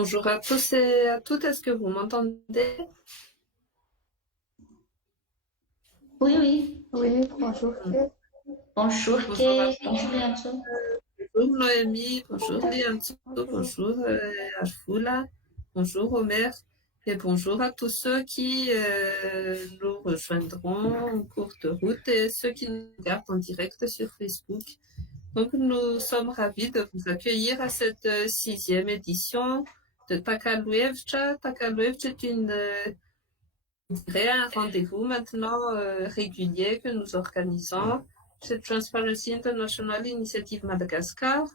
Bonjour à tous et à toutes, est-ce que vous m'entendez? Oui, oui. Oui, bonjour. Bonjour, Bonjour à bonjour Lianzo. bonjour Noémie, bonjour Lianzo, Bonjour. bonjour Afula, bonjour Omer et bonjour à tous ceux qui nous rejoindront en cours de route et ceux qui nous regardent en direct sur Facebook. Donc nous sommes ravis de vous accueillir à cette sixième édition de Takaluevcha. Takaluevcha est un rendez-vous maintenant régulier que nous organisons chez Transparency International Initiative Madagascar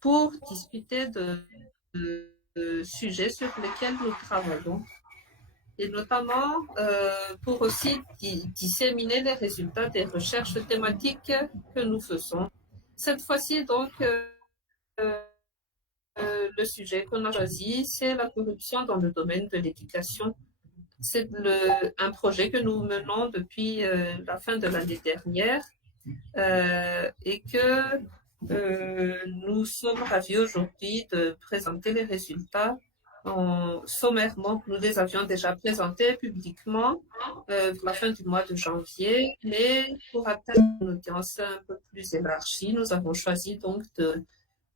pour discuter de sujets sur lesquels nous travaillons et notamment pour aussi disséminer les résultats des recherches thématiques que nous faisons. Cette fois-ci donc le sujet qu'on a choisi, c'est la corruption dans le domaine de l'éducation. C'est un projet que nous menons depuis la fin de l'année dernière et que nous sommes ravis aujourd'hui de présenter les résultats. Sommairement, nous les avions déjà présentés publiquement pour la fin du mois de janvier, mais pour atteindre une audience un peu plus élargie, nous avons choisi donc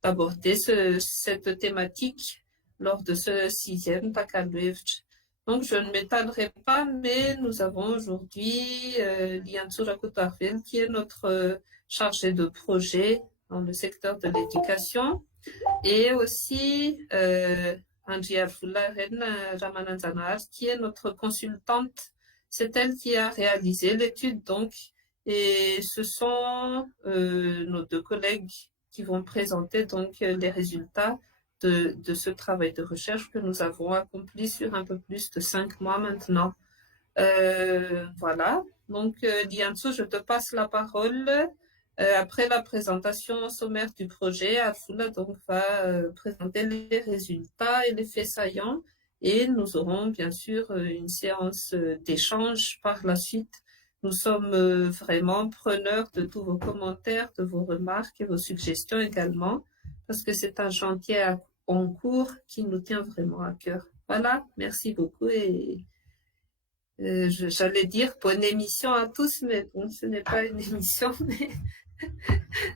d'aborder cette thématique lors de ce sixième Takalwevch. Donc, je ne m'étalerai pas, mais nous avons aujourd'hui Lianzu Rakutarvel, qui est notre chargé de projet dans le secteur de l'éducation, et aussi Andrea Fularen Ramananzanar, qui est notre consultante. C'est elle qui a réalisé l'étude, donc, et ce sont nos deux collègues qui vont présenter donc les résultats de ce travail de recherche que nous avons accompli sur un peu plus de 5 mois maintenant. Voilà. Donc, Lianzo, je te passe la parole. Après la présentation sommaire du projet, Afula donc va présenter les résultats et les faits saillants, et nous aurons bien sûr une séance d'échange par la suite. Nous sommes vraiment preneurs de tous vos commentaires, de vos remarques et vos suggestions également, parce que c'est un chantier en cours qui nous tient vraiment à cœur. Voilà, merci beaucoup et j'allais dire bonne émission à tous, mais bon, ce n'est pas une émission, mais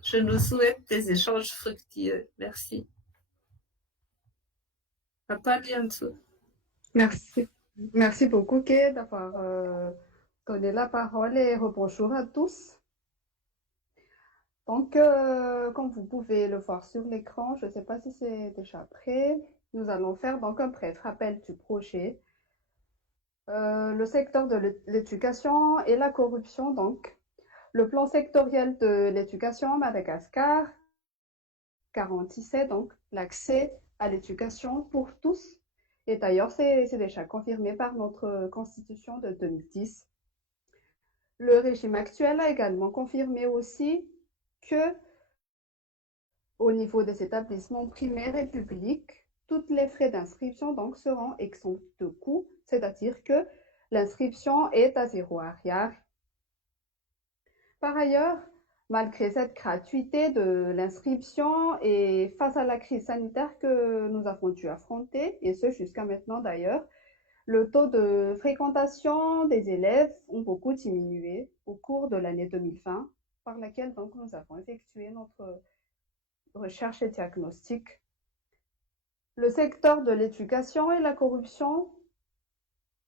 je nous souhaite des échanges fructueux. Merci. À pas bientôt. Merci. Merci beaucoup, Kay, d'avoir donné la parole et rebonjour à tous. Donc, comme vous pouvez le voir sur l'écran, je ne sais pas si c'est déjà prêt, nous allons faire donc un bref rappel du projet. Le secteur de l'éducation et la corruption, donc. Le plan sectoriel de l'éducation à Madagascar garantissait donc l'accès à l'éducation pour tous. Et d'ailleurs, c'est déjà confirmé par notre constitution de 2010. Le régime actuel a également confirmé aussi que, au niveau des établissements primaires et publics, tous les frais d'inscription donc seront exempts de coûts, c'est-à-dire que l'inscription est à 0 arrière. Par ailleurs, malgré cette gratuité de l'inscription et face à la crise sanitaire que nous avons dû affronter, et ce jusqu'à maintenant d'ailleurs, le taux de fréquentation des élèves ont beaucoup diminué au cours de l'année 2020, par laquelle donc nous avons effectué notre recherche et diagnostic. Le secteur de l'éducation et la corruption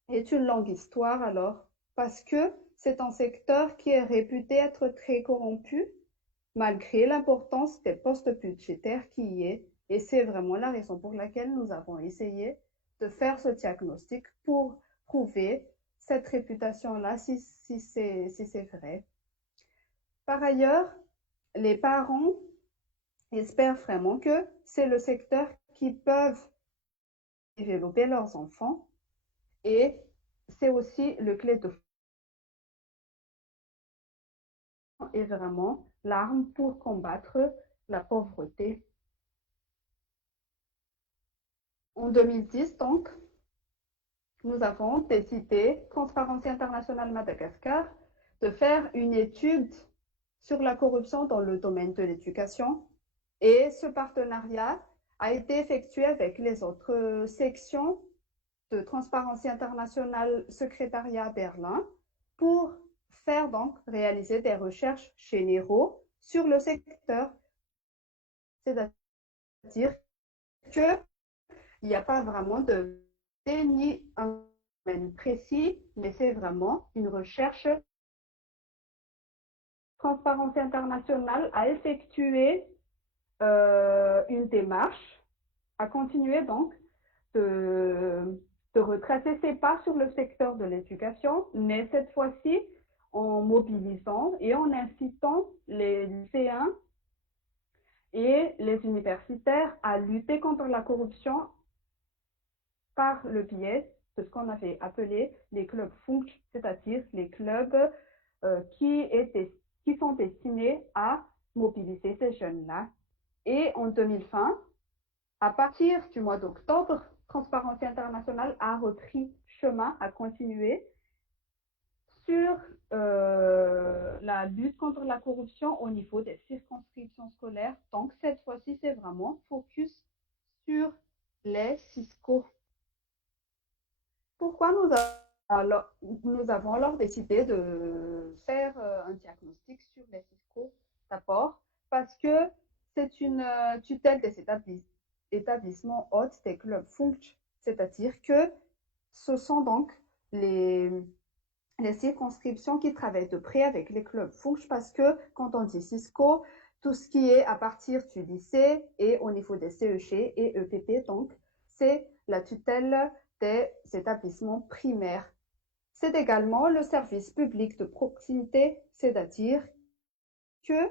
est une longue histoire alors, parce que c'est un secteur qui est réputé être très corrompu, malgré l'importance des postes budgétaires qui y est. Et c'est vraiment la raison pour laquelle nous avons essayé de faire ce diagnostic pour prouver cette réputation-là, si c'est vrai. Par ailleurs, les parents espèrent vraiment que c'est le secteur qui peuvent développer leurs enfants, et c'est aussi le clé de est vraiment l'arme pour combattre la pauvreté. En 2010, donc, nous avons décidé, Transparency International Madagascar, de faire une étude sur la corruption dans le domaine de l'éducation. Et ce partenariat a été effectué avec les autres sections de Transparency International Secrétariat Berlin pour faire donc réaliser des recherches généraux sur le secteur. C'est-à-dire qu'il n'y a pas vraiment de ni un domaine précis, mais c'est vraiment une recherche. Transparency International a effectué une démarche, a continué donc de retracer ses pas sur le secteur de l'éducation, mais cette fois-ci en mobilisant et en incitant les lycéens et les universitaires à lutter contre la corruption par le biais de ce qu'on avait appelé les clubs Funk, c'est-à-dire les clubs qui sont destinés à mobiliser ces jeunes-là. Et en 2020, à partir du mois d'octobre, Transparency International a repris chemin, a continué sur la lutte contre la corruption au niveau des circonscriptions scolaires. Donc cette fois-ci, c'est vraiment focus sur les Cisco. Pourquoi nous avons alors décidé de faire un diagnostic sur les Cisco? D'abord, parce que c'est une tutelle des établissements hôtes des clubs Func, c'est-à-dire que ce sont donc les circonscriptions qui travaillent de près avec les clubs Func, parce que quand on dit Cisco, tout ce qui est à partir du lycée et au niveau des CEG et EPP, donc c'est la tutelle des établissements primaires. C'est également le service public de proximité, c'est-à-dire que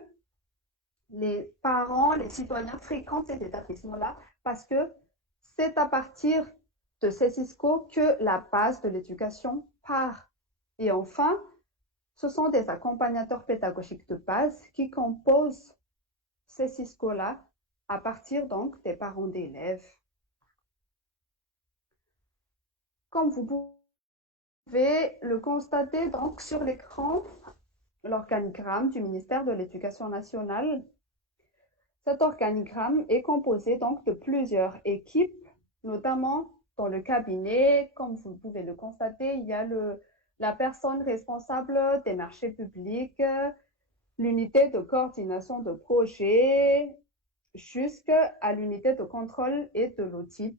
les parents, les citoyens fréquentent ces établissements-là parce que c'est à partir de ces Cisco que la base de l'éducation part. Et enfin, ce sont des accompagnateurs pédagogiques de base qui composent ces Cisco-là à partir donc des parents d'élèves. Comme vous pouvez le constater donc sur l'écran, l'organigramme du ministère de l'Éducation nationale. Cet organigramme est composé donc de plusieurs équipes, notamment dans le cabinet. Comme vous pouvez le constater, il y a la personne responsable des marchés publics, l'unité de coordination de projet, jusqu'à l'unité de contrôle et de l'audit.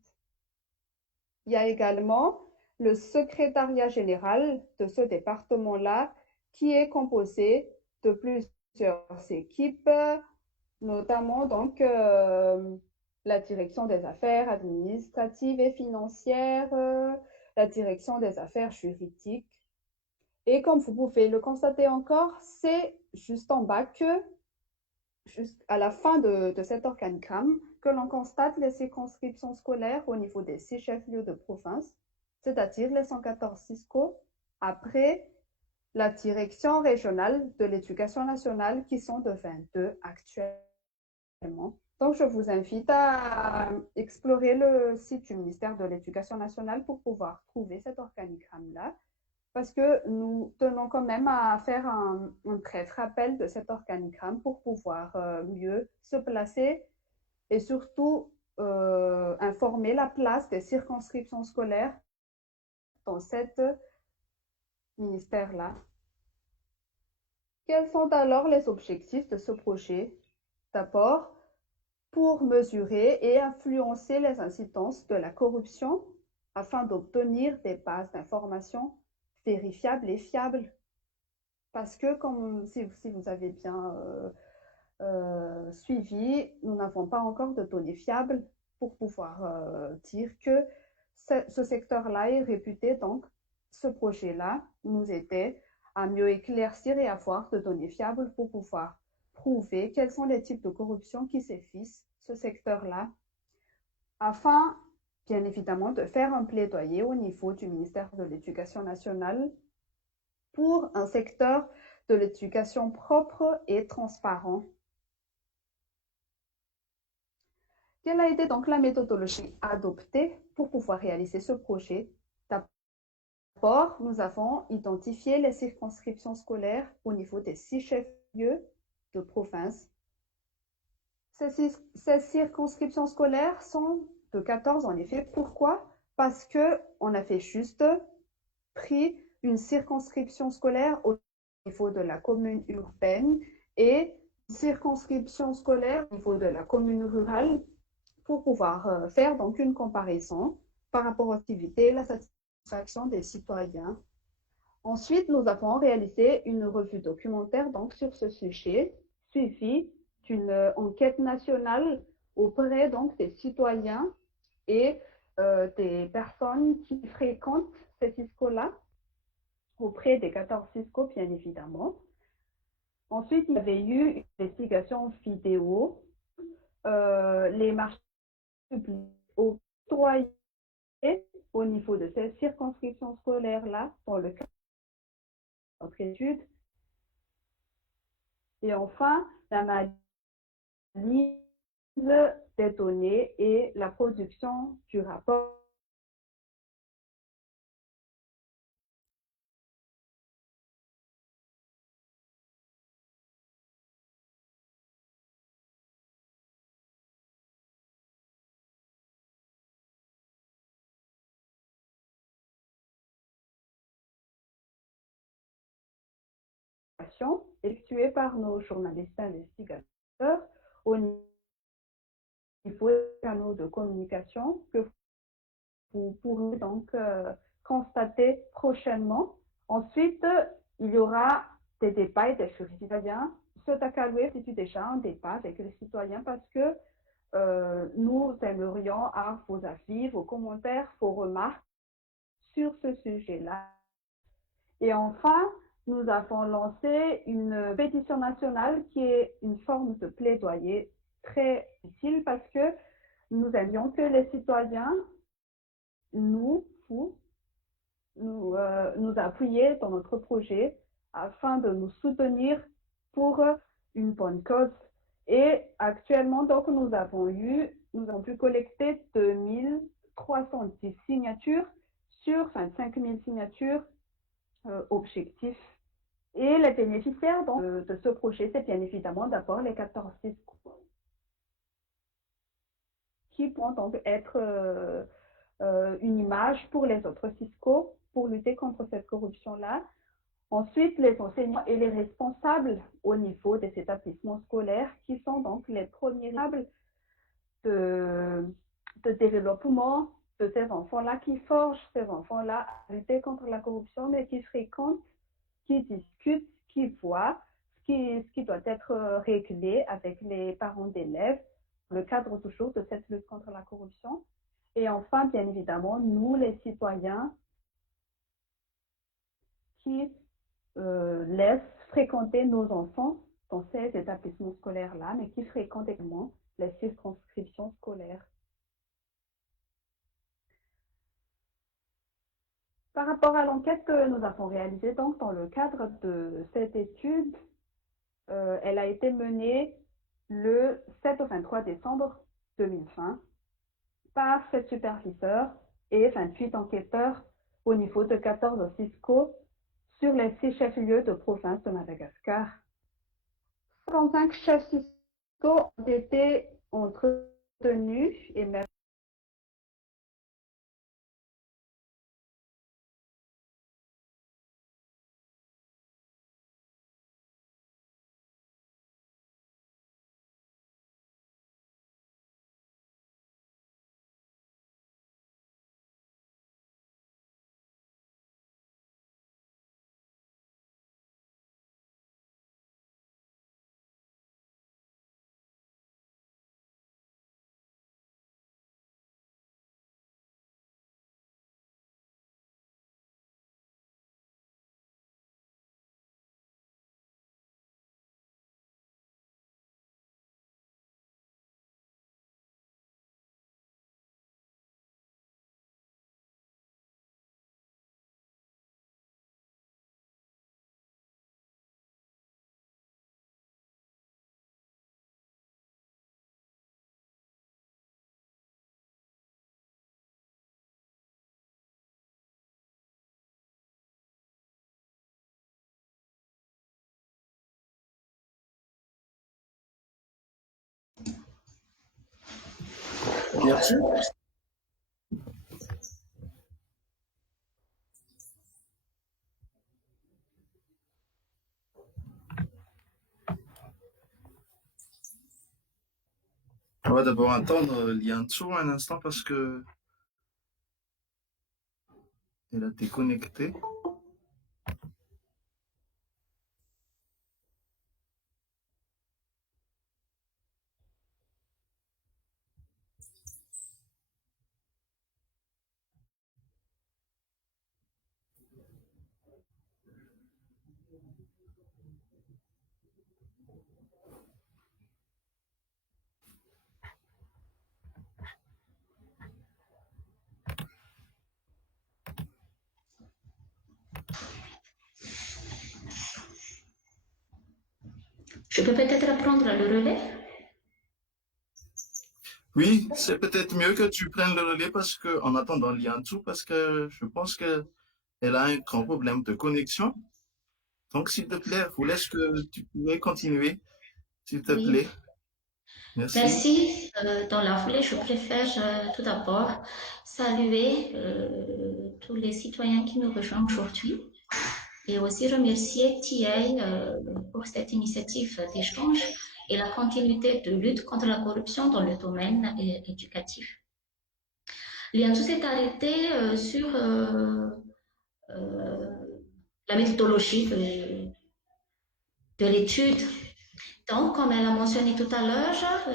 Il y a également le secrétariat général de ce département-là qui est composé de plusieurs équipes, notamment donc la direction des affaires administratives et financières, la direction des affaires juridiques. Et comme vous pouvez le constater encore, c'est juste en bas que, jusqu'à la fin de cet organigramme, que l'on constate les circonscriptions scolaires au niveau des 6 chefs-lieux de province, c'est-à-dire les 114 Cisco, après la direction régionale de l'éducation nationale qui sont de 22 actuellement. Donc, je vous invite à explorer le site du ministère de l'Éducation nationale pour pouvoir trouver cet organigramme-là, parce que nous tenons quand même à faire un bref rappel de cet organigramme pour pouvoir mieux se placer et surtout informer la place des circonscriptions scolaires dans cet ministère-là. Quels sont alors les objectifs de ce projet? D'abord, pour mesurer et influencer les incidences de la corruption afin d'obtenir des bases d'informations vérifiables et fiables. Parce que, comme si vous avez bien suivi, nous n'avons pas encore de données fiables pour pouvoir dire que ce secteur-là est réputé. Donc, ce projet-là nous aidait à mieux éclaircir et avoir de données fiables pour pouvoir prouver quels sont les types de corruption qui sévissent ce secteur-là, afin, bien évidemment, de faire un plaidoyer au niveau du ministère de l'Éducation nationale pour un secteur de l'éducation propre et transparent. Quelle a été donc la méthodologie adoptée pour pouvoir réaliser ce projet? D'abord, nous avons identifié les circonscriptions scolaires au niveau des 6 chefs-lieux de province. Ces circonscriptions scolaires sont de 14 en effet. Pourquoi? Parce que on a fait juste pris une circonscription scolaire au niveau de la commune urbaine et une circonscription scolaire au niveau de la commune rurale pour pouvoir faire donc une comparaison par rapport aux activités et la satisfaction des citoyens. Ensuite, nous avons réalisé une revue documentaire donc sur ce sujet, suivie d'une enquête nationale auprès donc des citoyens et des personnes qui fréquentent ces CISCO-là, auprès des 14 CISCO, bien évidemment. Ensuite, il y avait eu une investigation vidéo, les marchés publics octroyés au niveau de ces circonscriptions scolaires-là, dans le cadre de notre étude. Et enfin, l'analyse des données et la production du rapport. Effectuée par nos journalistes investigateurs au niveau des canaux de communication que vous pourrez donc constater prochainement. Ensuite, il y aura des débats et des citoyens. Ce Takalwe constitue déjà un débat avec les citoyens parce que nous aimerions avoir vos avis, vos commentaires, vos remarques sur ce sujet-là. Et enfin, nous avons lancé une pétition nationale qui est une forme de plaidoyer très utile parce que nous aimions que les citoyens nous appuyer dans notre projet afin de nous soutenir pour une bonne cause. Et actuellement, donc, nous avons pu collecter 2310 signatures sur 25 000 signatures objectifs. Et les bénéficiaires donc, de ce projet, c'est bien évidemment d'abord les 14 CISCO qui pourront donc être une image pour les autres CISCO pour lutter contre cette corruption-là. Ensuite, les enseignants et les responsables au niveau des établissements scolaires qui sont donc les premiers responsables de développement de ces enfants-là, qui forgent ces enfants-là à lutter contre la corruption, mais qui fréquentent, qui discutent, qui voient ce qui doit être réglé avec les parents d'élèves, dans le cadre toujours de cette lutte contre la corruption. Et enfin, bien évidemment, nous, les citoyens, qui laissent fréquenter nos enfants dans ces établissements scolaires-là, mais qui fréquentent également les circonscriptions scolaires. Par rapport à l'enquête que nous avons réalisée donc, dans le cadre de cette étude, elle a été menée le 7 au 23 décembre 2020 par 7 superviseurs et 28 enquêteurs au niveau de 14 CISCO sur les 6 chefs-lieux de province de Madagascar. 55 chefs CISCO ont été entretenus et même Merci. On va d'abord entendre Lianzhou un instant parce que elle a été connectée. Je peux peut-être prendre le relais. Oui, c'est peut-être mieux que tu prennes le relais parce que, en attendant Lianzhou, parce que je pense qu'elle a un grand problème de connexion. Donc, s'il te plaît, je vous laisse que tu pourrais continuer, s'il te Oui. plaît. Merci. Merci. Dans la foulée, je préfère tout d'abord saluer tous les citoyens qui nous rejoignent aujourd'hui et aussi remercier TA pour cette initiative d'échange et la continuité de lutte contre la corruption dans le domaine éducatif. Lianzhou s'est arrêté sur la méthodologie de l'étude. Donc, comme elle a mentionné tout à l'heure,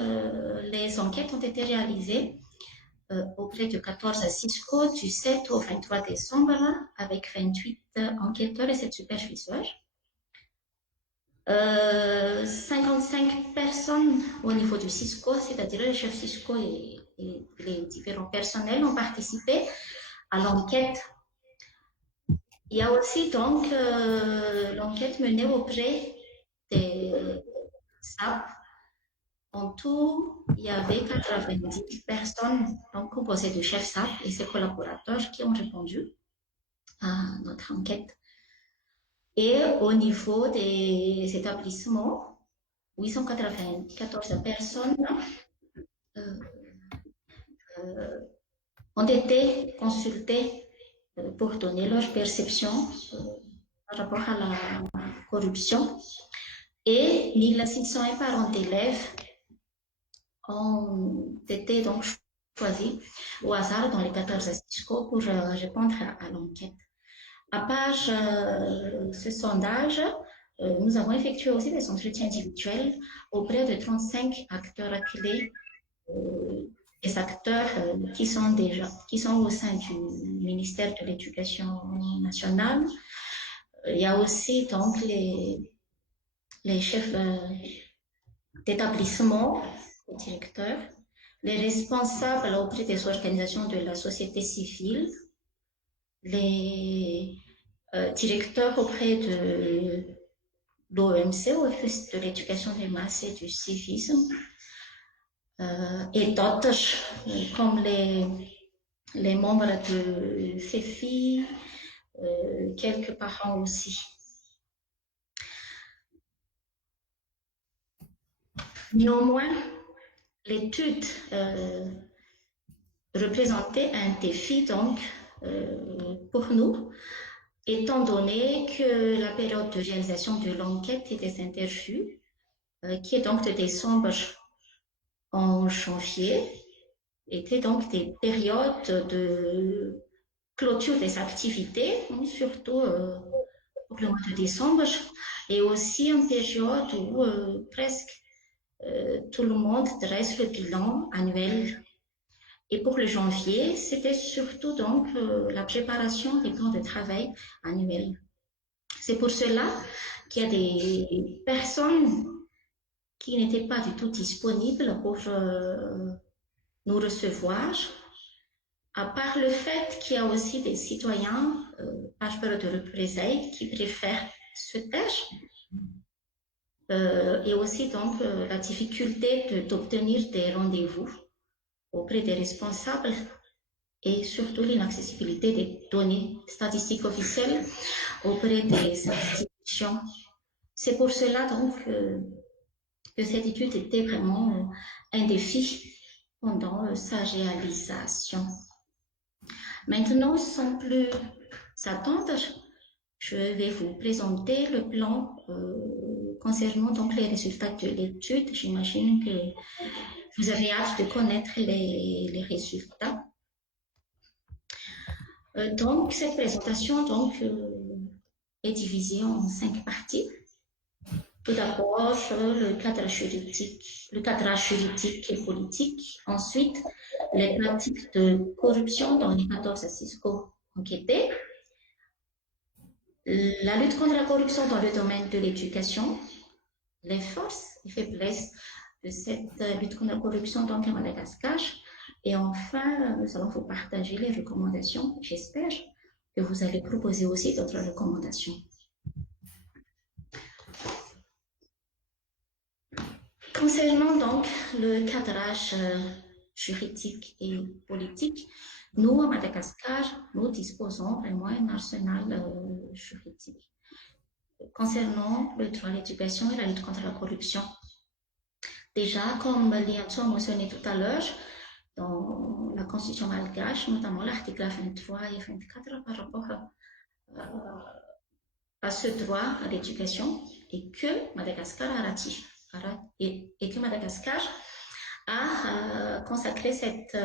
les enquêtes ont été réalisées auprès de 14 CISCO du 7 au 23 décembre avec 28 enquêteurs et 7 superviseurs. 55 personnes au niveau du CISCO, c'est-à-dire les chefs CISCO et les différents personnels ont participé à l'enquête. Il y a aussi donc l'enquête menée auprès des SAP. En tout, il y avait 90 personnes donc, composées de chefs SAP et ses collaborateurs qui ont répondu à notre enquête. Et au niveau des établissements, 894 personnes ont été consultées pour donner leur perception par rapport à la corruption. Et 1601 parents d'élèves ont été donc choisis au hasard dans les 14 CISCO pour répondre à l'enquête. À part ce sondage, nous avons effectué aussi des entretiens individuels auprès de 35 acteurs clés, des acteurs qui sont au sein du ministère de l'Éducation nationale. Il y a aussi donc les chefs d'établissement, les directeurs, les responsables auprès des organisations de la société civile, les directeurs auprès de l'OMC, Office de l'éducation des masses et du civisme, et d'autres comme les membres de FEFI, quelques parents aussi. Néanmoins, l'étude représentait un défi donc pour nous, étant donné que la période de réalisation de l'enquête et des interviews, qui est donc de décembre en janvier, étaient donc des périodes de clôture des activités, surtout pour le mois de décembre, et aussi une période où presque tout le monde dresse le bilan annuel. Et pour le janvier, c'était surtout donc la préparation des plans de travail annuels. C'est pour cela qu'il y a des personnes qui n'étaient pas du tout disponibles pour nous recevoir, à part le fait qu'il y a aussi des citoyens, par peur de représailles, qui préfèrent se taire, et aussi donc la difficulté d'obtenir des rendez-vous auprès des responsables et surtout l'inaccessibilité des données statistiques officielles auprès des institutions. C'est pour cela donc que cette étude était vraiment un défi pendant sa réalisation. Maintenant, sans plus attendre, je vais vous présenter le plan concernant donc les résultats de l'étude. J'imagine que vous avez hâte de connaître les résultats. Donc, cette présentation est divisée en 5 parties. Tout d'abord, le cadrage juridique et politique. Ensuite, les pratiques de corruption dans les 14 CISCO enquêtés. La lutte contre la corruption dans le domaine de l'éducation. Les forces et faiblesses de cette lutte contre la corruption donc à Madagascar. Et enfin, nous allons vous partager les recommandations. J'espère que vous allez proposer aussi d'autres recommandations. Concernant donc le cadrage juridique et politique, nous, à Madagascar, nous disposons vraiment d'un arsenal juridique concernant le droit à l'éducation et la lutte contre la corruption. Déjà, comme Liancho a mentionné tout à l'heure, dans la Constitution malgache, notamment l'article 23 et 24 par rapport à ce droit à l'éducation et que Madagascar a ratifié. Et que Madagascar a consacré cette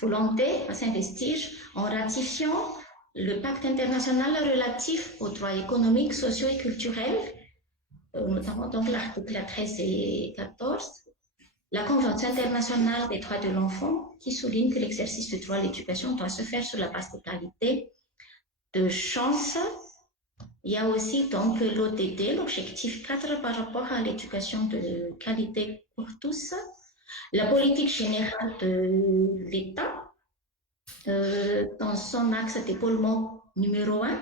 volonté à s'investir en ratifiant le pacte international relatif aux droits économiques, sociaux et culturels, notamment donc l'article 13 et 14, la Convention internationale des droits de l'enfant qui souligne que l'exercice du droit à l'éducation doit se faire sur la base d'égalité de chance. Il y a aussi donc l'ODD, l'objectif 4 par rapport à l'éducation de qualité pour tous, la politique générale de l'État dans son axe d'épaulement numéro 1,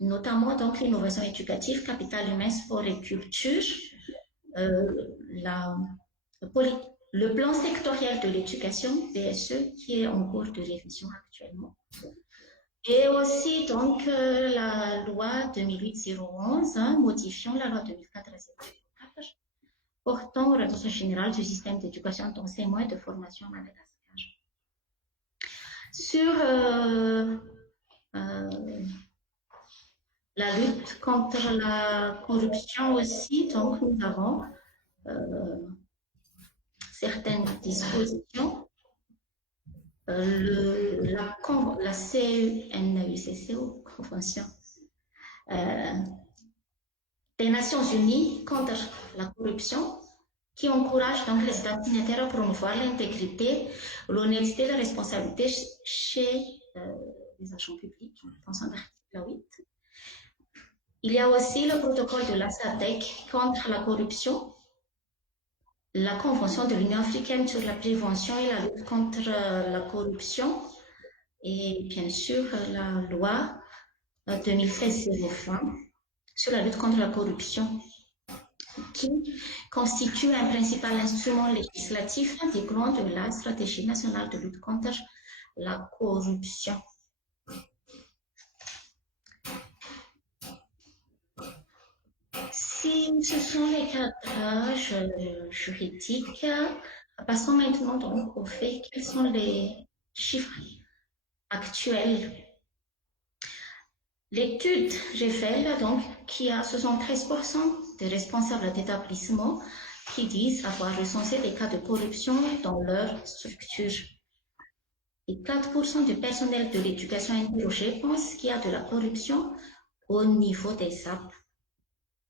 notamment donc l'innovation éducative, capital humain, sport et culture, le plan sectoriel de l'éducation, PSE, qui est en cours de révision actuellement. Et aussi, donc, la loi 2008-011, modifiant la loi 2004-004, portant révision générale du système d'éducation, d'enseignement et de formation à Madagascar. Sur la lutte contre la corruption aussi, donc, nous avons certaines dispositions. La CENUCCO, Convention des Nations Unies contre la corruption, qui encourage donc les États signataires à promouvoir l'intégrité, l'honnêteté et la responsabilité chez les agents publics, dans son article 8. Il y a aussi le protocole de la SADC contre la corruption, la Convention de l'Union africaine sur la prévention et la lutte contre la corruption et bien sûr la loi 2016-020 sur la lutte contre la corruption qui constitue un principal instrument législatif découlant de la stratégie nationale de lutte contre la corruption. Si ce sont les cadrages juridiques, passons maintenant donc au fait quels sont les chiffres actuels. L'étude révèle donc qu'il y a 73% des responsables d'établissements qui disent avoir recensé des cas de corruption dans leur structure. Et 4% du personnel de l'éducation interrogé pensent qu'il y a de la corruption au niveau des SAP.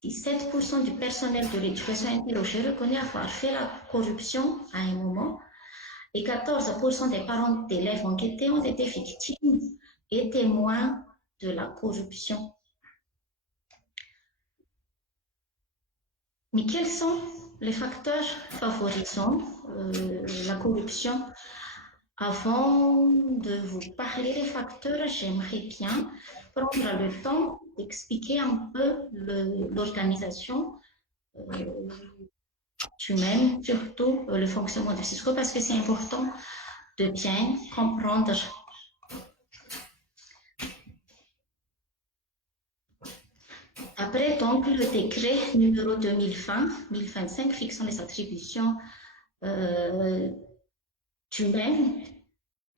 17% du personnel de l'éducation interrogé reconnaît avoir fait la corruption à un moment et 14% des parents d'élèves enquêtés ont été victimes et témoins de la corruption. Mais quels sont les facteurs favorisant la corruption? Avant de vous parler des facteurs, j'aimerais bien prendre le temps d'expliquer un peu l'organisation humaine, surtout le fonctionnement de CISCO, parce que c'est important de bien comprendre. Après donc le décret numéro 2020-1025 fixant les attributions humaines,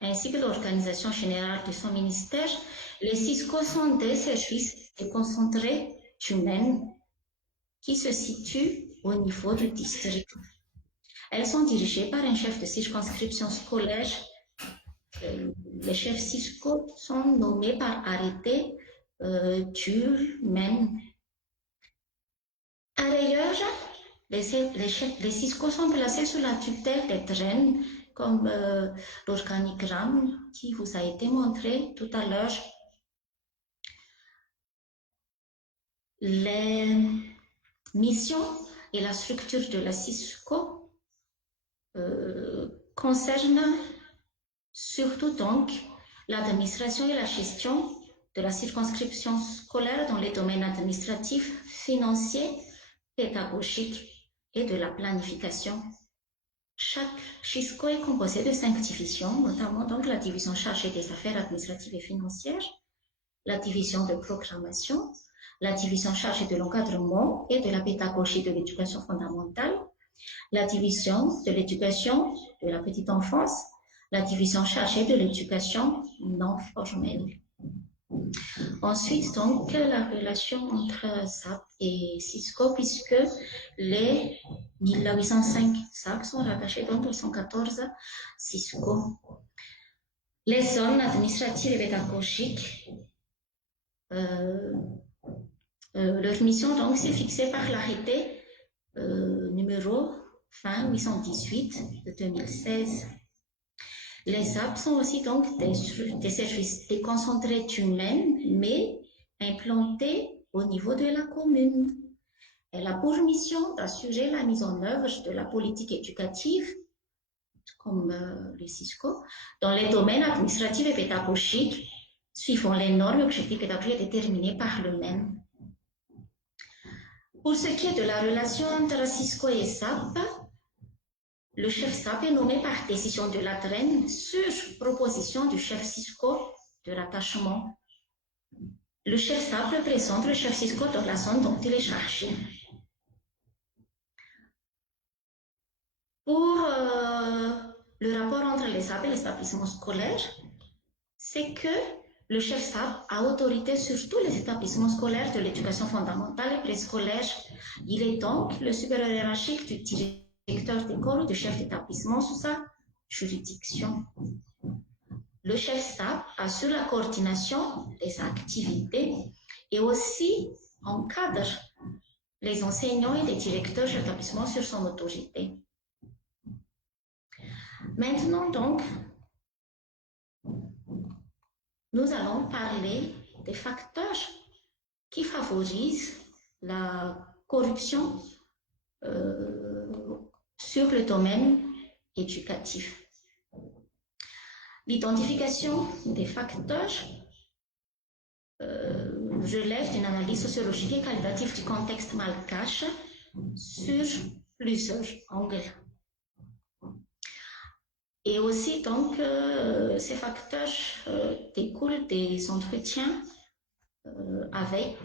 ainsi que l'organisation générale de son ministère, les CISCO sont des services déconcentrés humains qui se situent au niveau du district. Elles sont dirigées par un chef de circonscription scolaire. Les chefs CISCO sont nommés par arrêté d'humain. Par ailleurs, les CISCO sont placés sous la tutelle des TREN, comme l'organigramme qui vous a été montré tout à l'heure. Les missions et la structure de la CISCO concernent surtout donc l'administration et la gestion de la circonscription scolaire dans les domaines administratifs, financiers, pédagogiques et de la planification. Chaque CISCO est composé de 5 divisions, notamment donc la division chargée des affaires administratives et financières, la division de programmation, la division chargée de l'encadrement et de la pédagogie de l'éducation fondamentale, la division de l'éducation de la petite enfance, la division chargée de l'éducation non formelle. Ensuite, donc, la relation entre SAP et CISCO, puisque les 1805 SAP sont rattachés donc aux 114 CISCO. Les zones administratives et pédagogiques, leur mission, donc, c'est fixée par l'arrêté numéro fin 818 de 2016. Les SAP sont aussi donc des services déconcentrés humains, mais implantés au niveau de la commune. Elle a pour mission d'assurer la mise en œuvre de la politique éducative, comme le CISCO, dans les domaines administratifs et pédagogiques, suivant les normes et objectifs pédagogiques déterminés par le même. Pour ce qui est de la relation entre CISCO et SAP, le chef SAP est nommé par décision de la TREN sur proposition du chef CISCO de rattachement. Le chef SAP représente le chef CISCO dans la zone dont il est chargé. Pour le rapport entre les SAP et l'établissement scolaire, c'est que le chef SAP a autorité sur tous les établissements scolaires de l'éducation fondamentale et préscolaire. Il est donc le supérieur hiérarchique du directeur d'école ou du chef d'établissement sous sa juridiction. Le chef SAP assure la coordination des activités et aussi encadre les enseignants et les directeurs d'établissement sur son autorité. Maintenant donc, nous allons parler des facteurs qui favorisent la corruption sur le domaine éducatif. L'identification des facteurs relève d'une analyse sociologique et qualitative du contexte malgache sur plusieurs angles. Et aussi, donc, ces facteurs découlent des entretiens avec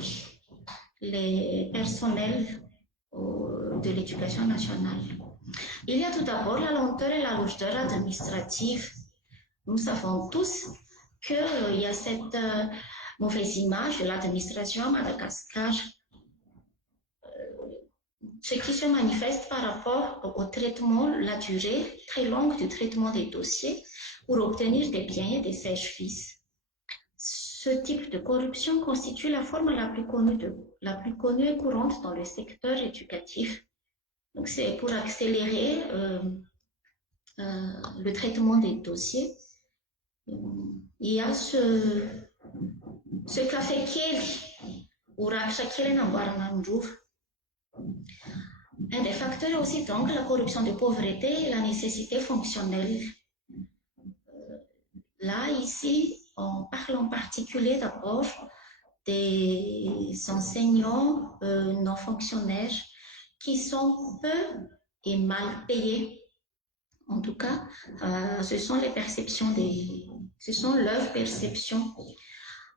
les personnels de l'éducation nationale. Il y a tout d'abord la lenteur et la lourdeur administrative. Nous savons tous qu'il y a cette mauvaise image de l'administration à Madagascar, ce qui se manifeste par rapport au traitement, la durée très longue du traitement des dossiers pour obtenir des biens et des services. Ce type de corruption constitue la forme la plus connue et courante dans le secteur éducatif. Donc, c'est pour accélérer le traitement des dossiers. Il y a ce café ou rakshakele un des facteurs est aussi donc la corruption de pauvreté et la nécessité fonctionnelle. Là, ici, on parle en particulier d'abord des enseignants non fonctionnaires qui sont peu et mal payés. En tout cas, ce sont leurs perceptions.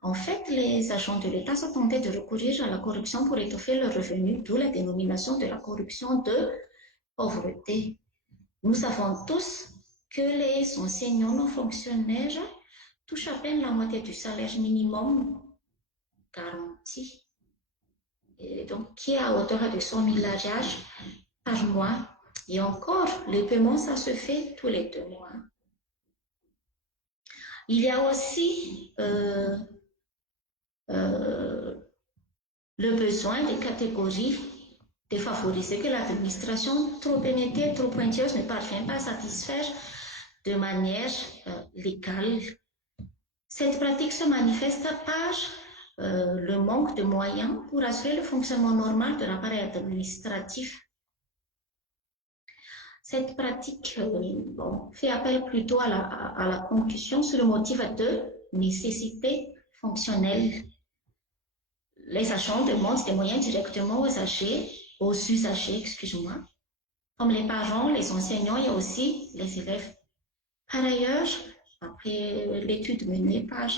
En fait, les agents de l'État sont tentés de recourir à la corruption pour étoffer leurs revenus, d'où la dénomination de la corruption de pauvreté. Nous savons tous que les enseignants non fonctionnaires touchent à peine la moitié du salaire minimum garanti, et donc qui est à hauteur de 100 000 AGH par mois. Et encore, le paiement, ça se fait tous les 2 mois. Il y a aussi le besoin des catégories défavorisées que l'administration trop pénétrée, trop pointilleuse ne parvient pas à satisfaire de manière légale. Cette pratique se manifeste par le manque de moyens pour assurer le fonctionnement normal de l'appareil administratif. Cette pratique fait appel plutôt à la concussion sur le motif de nécessité fonctionnelle. Les agents demandent des moyens directement aux usagers, excusez-moi, comme les parents, les enseignants et aussi les élèves. Par ailleurs, après l'étude menée par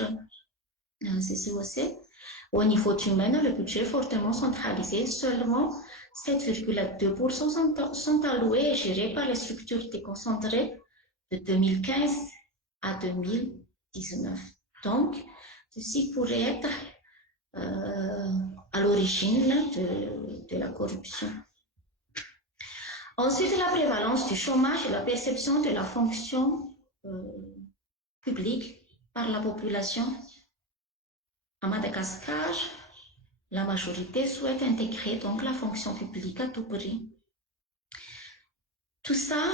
CCOC, au niveau humain, le budget est fortement centralisé. Seulement 7,2% sont alloués et gérés par les structures déconcentrées de 2015 à 2019. Donc, ceci pourrait être à l'origine de la corruption. Ensuite, la prévalence du chômage et la perception de la fonction publique par la population. À Madagascar, la majorité souhaite intégrer donc la fonction publique à tout prix. Tout ça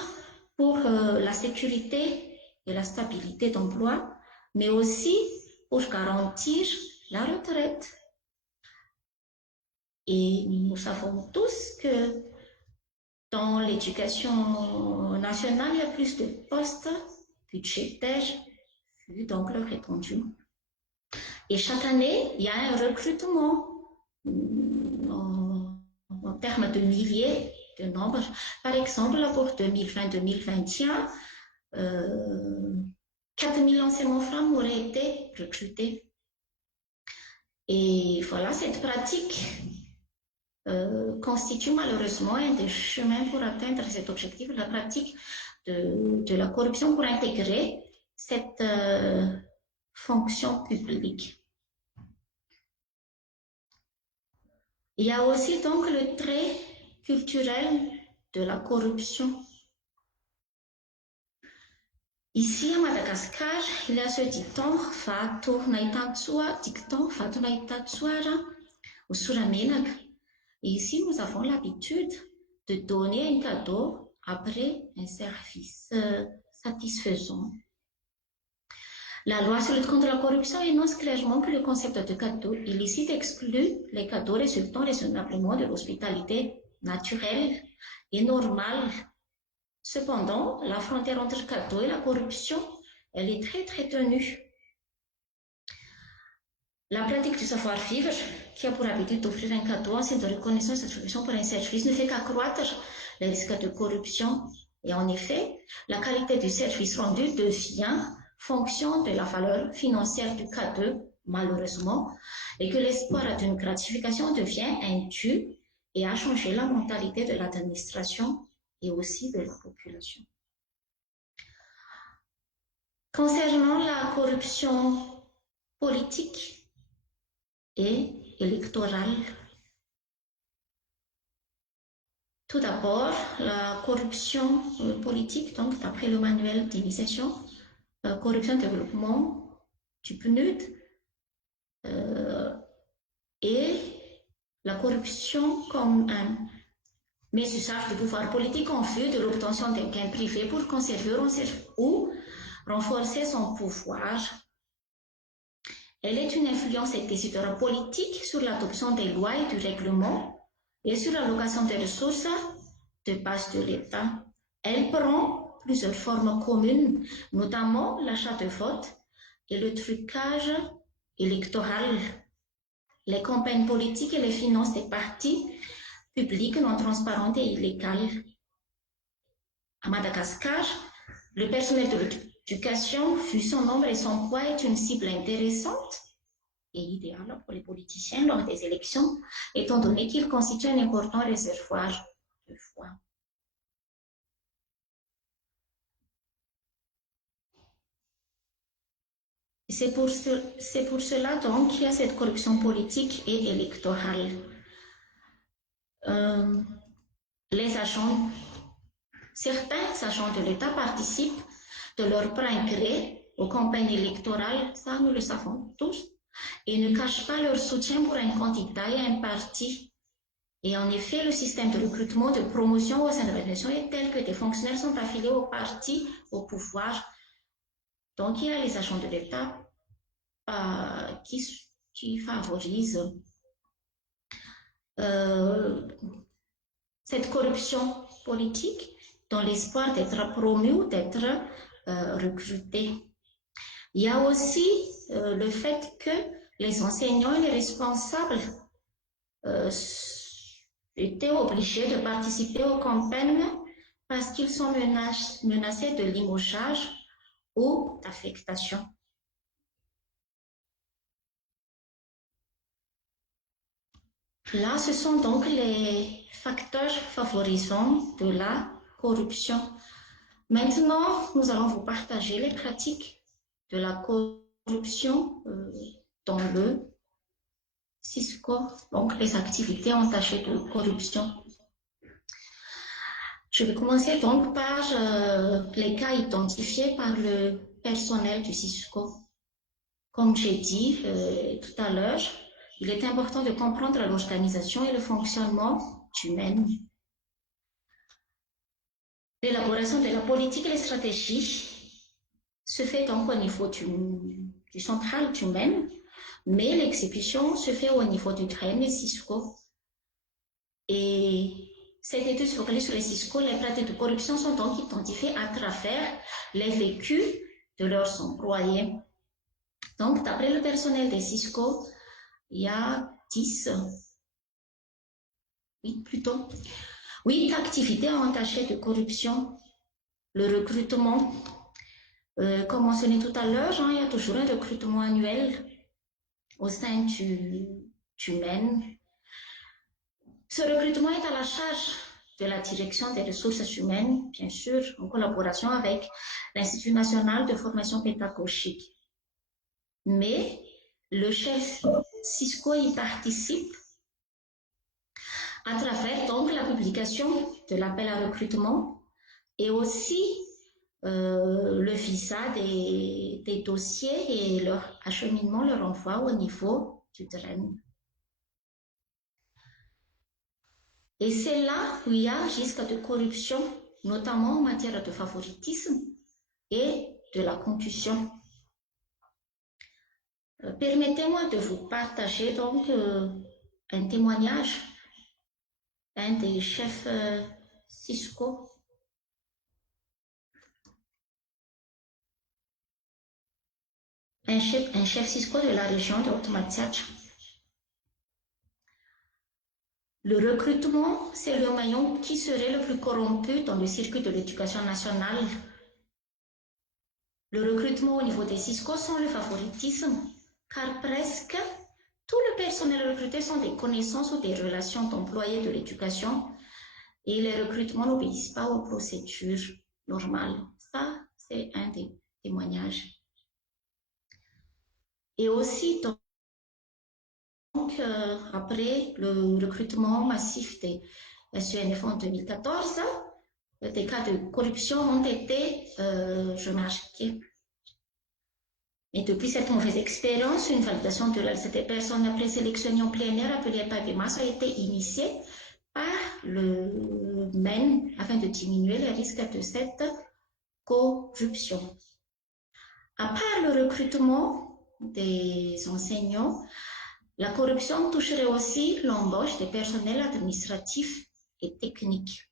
pour la sécurité et la stabilité d'emploi, mais aussi pour garantir la retraite. Et nous savons tous que dans l'éducation nationale, il y a plus de postes budgétaires, vu donc leur étendue. Et chaque année, il y a un recrutement en termes de milliers de nombres. Par exemple, pour 2020-2021, 4000 enseignants femmes auraient été recrutés. Et voilà, cette pratique constitue malheureusement un des chemins pour atteindre cet objectif, la pratique de la corruption pour intégrer cette fonction publique. Il y a aussi donc le trait culturel de la corruption. Ici à Madagascar, il y a ce dicton Fato Naitatsua, au Suramenaga. Et ici, nous avons l'habitude de donner un cadeau après un service satisfaisant. La loi sur la lutte contre la corruption énonce clairement que le concept de cadeau illicite exclut les cadeaux résultant raisonnablement de l'hospitalité naturelle et normale. Cependant, la frontière entre cadeau et la corruption, elle est très très ténue. La pratique du savoir-vivre, qui a pour habitude d'offrir un cadeau en signe de reconnaissance et d'attribution pour un service, ne fait qu'accroître les risques de corruption. Et en effet, la qualité du service rendu devient fonction de la valeur financière du cadeau, malheureusement, et que l'espoir d'une gratification devient indu et a changé la mentalité de l'administration et aussi de la population. Concernant la corruption politique et électorale, tout d'abord, la corruption politique, donc d'après le manuel d'initiation, corruption développement du PNUD, et la corruption comme un mésusage du pouvoir politique en vue de l'obtention d'un gain privé pour conserver ou renforcer son pouvoir. Elle est une influence des décideurs politiques sur l'adoption des lois et du règlement et sur l'allocation des ressources de base de l'État. Elle prend plusieurs formes communes, notamment l'achat de vote et le trucage électoral, les campagnes politiques et les finances des partis publiques non transparentes et illégales. À Madagascar, le personnel de l'éducation, vu son nombre et son poids, est une cible intéressante et idéale pour les politiciens lors des élections, étant donné qu'il constitue un important réservoir de voix. C'est pour cela donc qu'il y a cette corruption politique et électorale. Certains agents de l'État participent de leur plein gré aux campagnes électorales, ça nous le savons tous, et ne cachent pas leur soutien pour un candidat et un parti. Et en effet, le système de recrutement, de promotion au sein de l'organisation est tel que des fonctionnaires sont affiliés au parti, au pouvoir. Donc, il y a les agents de l'État qui favorisent cette corruption politique dans l'espoir d'être promu ou d'être recruté. Il y a aussi le fait que les enseignants et les responsables étaient obligés de participer aux campagnes parce qu'ils sont menacés de limogeage ou d'affectation. Là, ce sont donc les facteurs favorisants de la corruption. Maintenant, nous allons vous partager les pratiques de la corruption dans le Cisco, donc les activités entachées de corruption. Je vais commencer donc par les cas identifiés par le personnel du Cisco. Comme j'ai dit tout à l'heure, il est important de comprendre l'organisation et le fonctionnement du MEN. L'élaboration de la politique et les stratégies se fait donc au niveau du central du MEN, mais l'exécution se fait au niveau du TREN et Cisco. Et cette étude se focalise sur les Cisco. Les pratiques de corruption sont donc identifiées à travers les vécus de leurs employés. Donc, d'après le personnel des Cisco, il y a 8 activités entachées de corruption. Le recrutement, comme mentionné tout à l'heure, il y a toujours un recrutement annuel au sein du MEN. Ce recrutement est à la charge de la direction des ressources humaines, bien sûr, en collaboration avec l'Institut national de formation pédagogique. Mais le chef Cisco y participe à travers donc la publication de l'appel à recrutement et aussi le visa des dossiers et leur acheminement, leur envoi au niveau du terrain. Et c'est là où il y a risque de corruption, notamment en matière de favoritisme et de la concussion. Permettez-moi de vous partager donc un témoignage d'un des chefs Cisco. Un chef Cisco de la région de Haute-Matziach. Le recrutement, c'est le maillon qui serait le plus corrompu dans le circuit de l'éducation nationale. Le recrutement au niveau des Cisco sont le favoritisme, car presque tout le personnel recruté sont des connaissances ou des relations d'employés de l'éducation et les recrutements n'obéissent pas aux procédures normales. Ça, c'est un des témoignages. Et aussi, donc, après le recrutement massif des SUNF en 2014, des cas de corruption ont été remarqués. Et depuis cette mauvaise expérience, une validation de cette personne présélectionnée en plénière appelée PAVEMAS a été initiée par le MEN afin de diminuer les risques de cette corruption. À part le recrutement des enseignants, la corruption toucherait aussi l'embauche des personnels administratifs et techniques.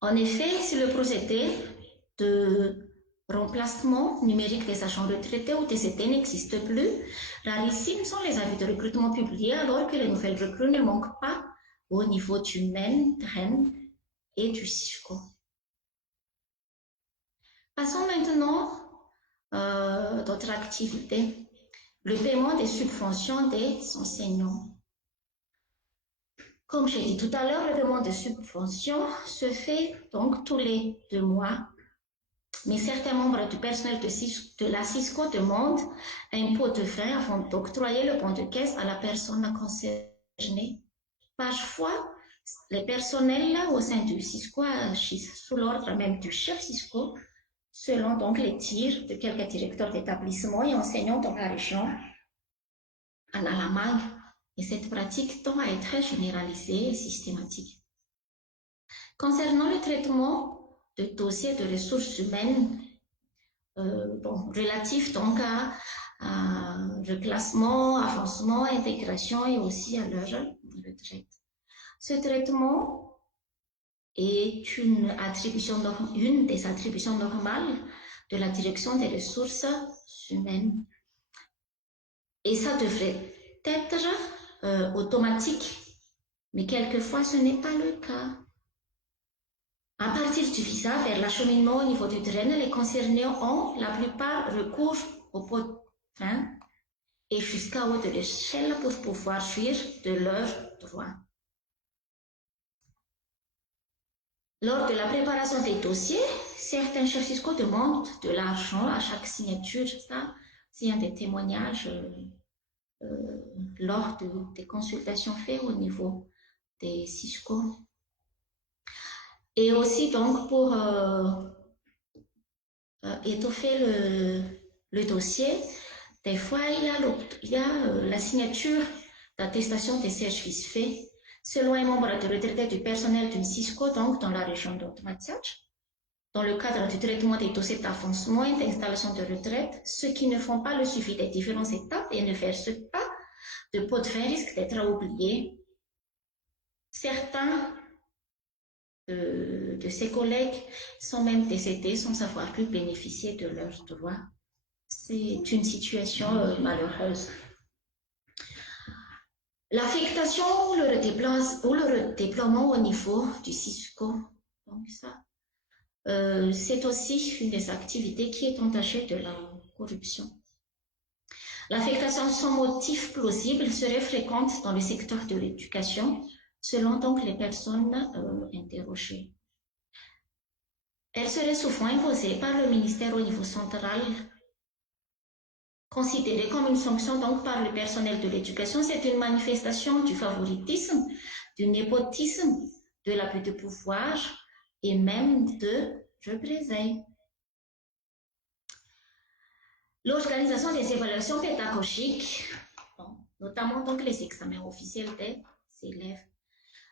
En effet, si le procédé de remplacement numérique des agents retraités ou TCT n'existe plus, rarissimes sont les avis de recrutement publiés alors que les nouvelles recrues ne manquent pas au niveau du MEN, TREN et du Cisco. Passons maintenant à d'autres activités. Le paiement des subventions des enseignants. Comme j'ai dit tout à l'heure, le paiement des subventions se fait donc tous les 2 mois. mais certains membres du personnel de la Cisco demandent un pot de vin avant d'octroyer le bon de caisse à la personne concernée. Parfois, les personnels au sein du Cisco agissent sous l'ordre même du chef Cisco, selon donc les tirs de quelques directeurs d'établissement et enseignants dans la région en Allemagne. Et cette pratique tend à être généralisée et systématique. Concernant le traitement de dossiers de ressources humaines, relatifs donc à reclassement, avancement, intégration et aussi à leur retraite. Ce traitement est une des attributions normales de la direction des ressources humaines. Et ça devrait être automatique, mais quelquefois ce n'est pas le cas. À partir du visa vers l'acheminement au niveau du drain, les concernés ont la plupart recours au pot de vin et jusqu'à haut de l'échelle pour pouvoir jouir de leurs droits. Lors de la préparation des dossiers, certains chefs fiscaux demandent de l'argent à chaque signature. Ça, c'est un des témoignages lors des consultations faites au niveau des fiscaux. Et aussi donc pour étoffer le dossier, des fois il y a la signature d'attestation des services faits selon un membre de retraité du personnel d'une Cisco, donc dans la région d'Otmatiach, dans le cadre du traitement des dossiers d'avancement et d'installation de retraite. Ceux qui ne font pas le suivi des différentes étapes et ne versent pas de pot de vin risquent d'être oubliés. Certains de ses collègues sont même décédés sans avoir pu bénéficier de leurs droits. C'est une situation malheureuse. L'affectation ou le redéploiement au niveau du Cisco, donc ça, c'est aussi une des activités qui est entachée de la corruption. L'affectation sans motif plausible serait fréquente dans le secteur de l'éducation, selon donc les personnes interrogées. Elle serait souvent imposée par le ministère au niveau central, considérée comme une sanction donc par le personnel de l'éducation. C'est une manifestation du favoritisme, du népotisme, de l'abus de pouvoir et même de représailles. L'organisation des évaluations pédagogiques, notamment donc les examens officiels des élèves.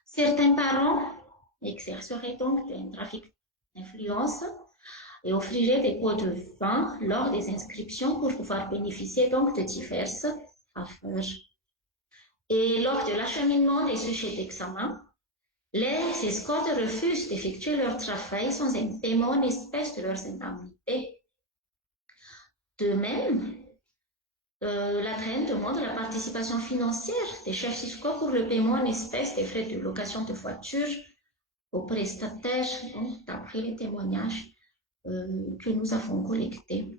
Certains parents exerceraient donc un trafic d'influence et offriraient des pots de vin lors des inscriptions pour pouvoir bénéficier donc de diverses faveurs. Et lors de l'acheminement des sujets d'examen, les escortes refusent d'effectuer leur travail sans un paiement en espèces de leurs indemnités. De même, la traîne demande la participation financière des chefs fiscaux pour le paiement en espèces des frais de location de voitures aux prestataires, d'après les témoignages que nous avons collectés.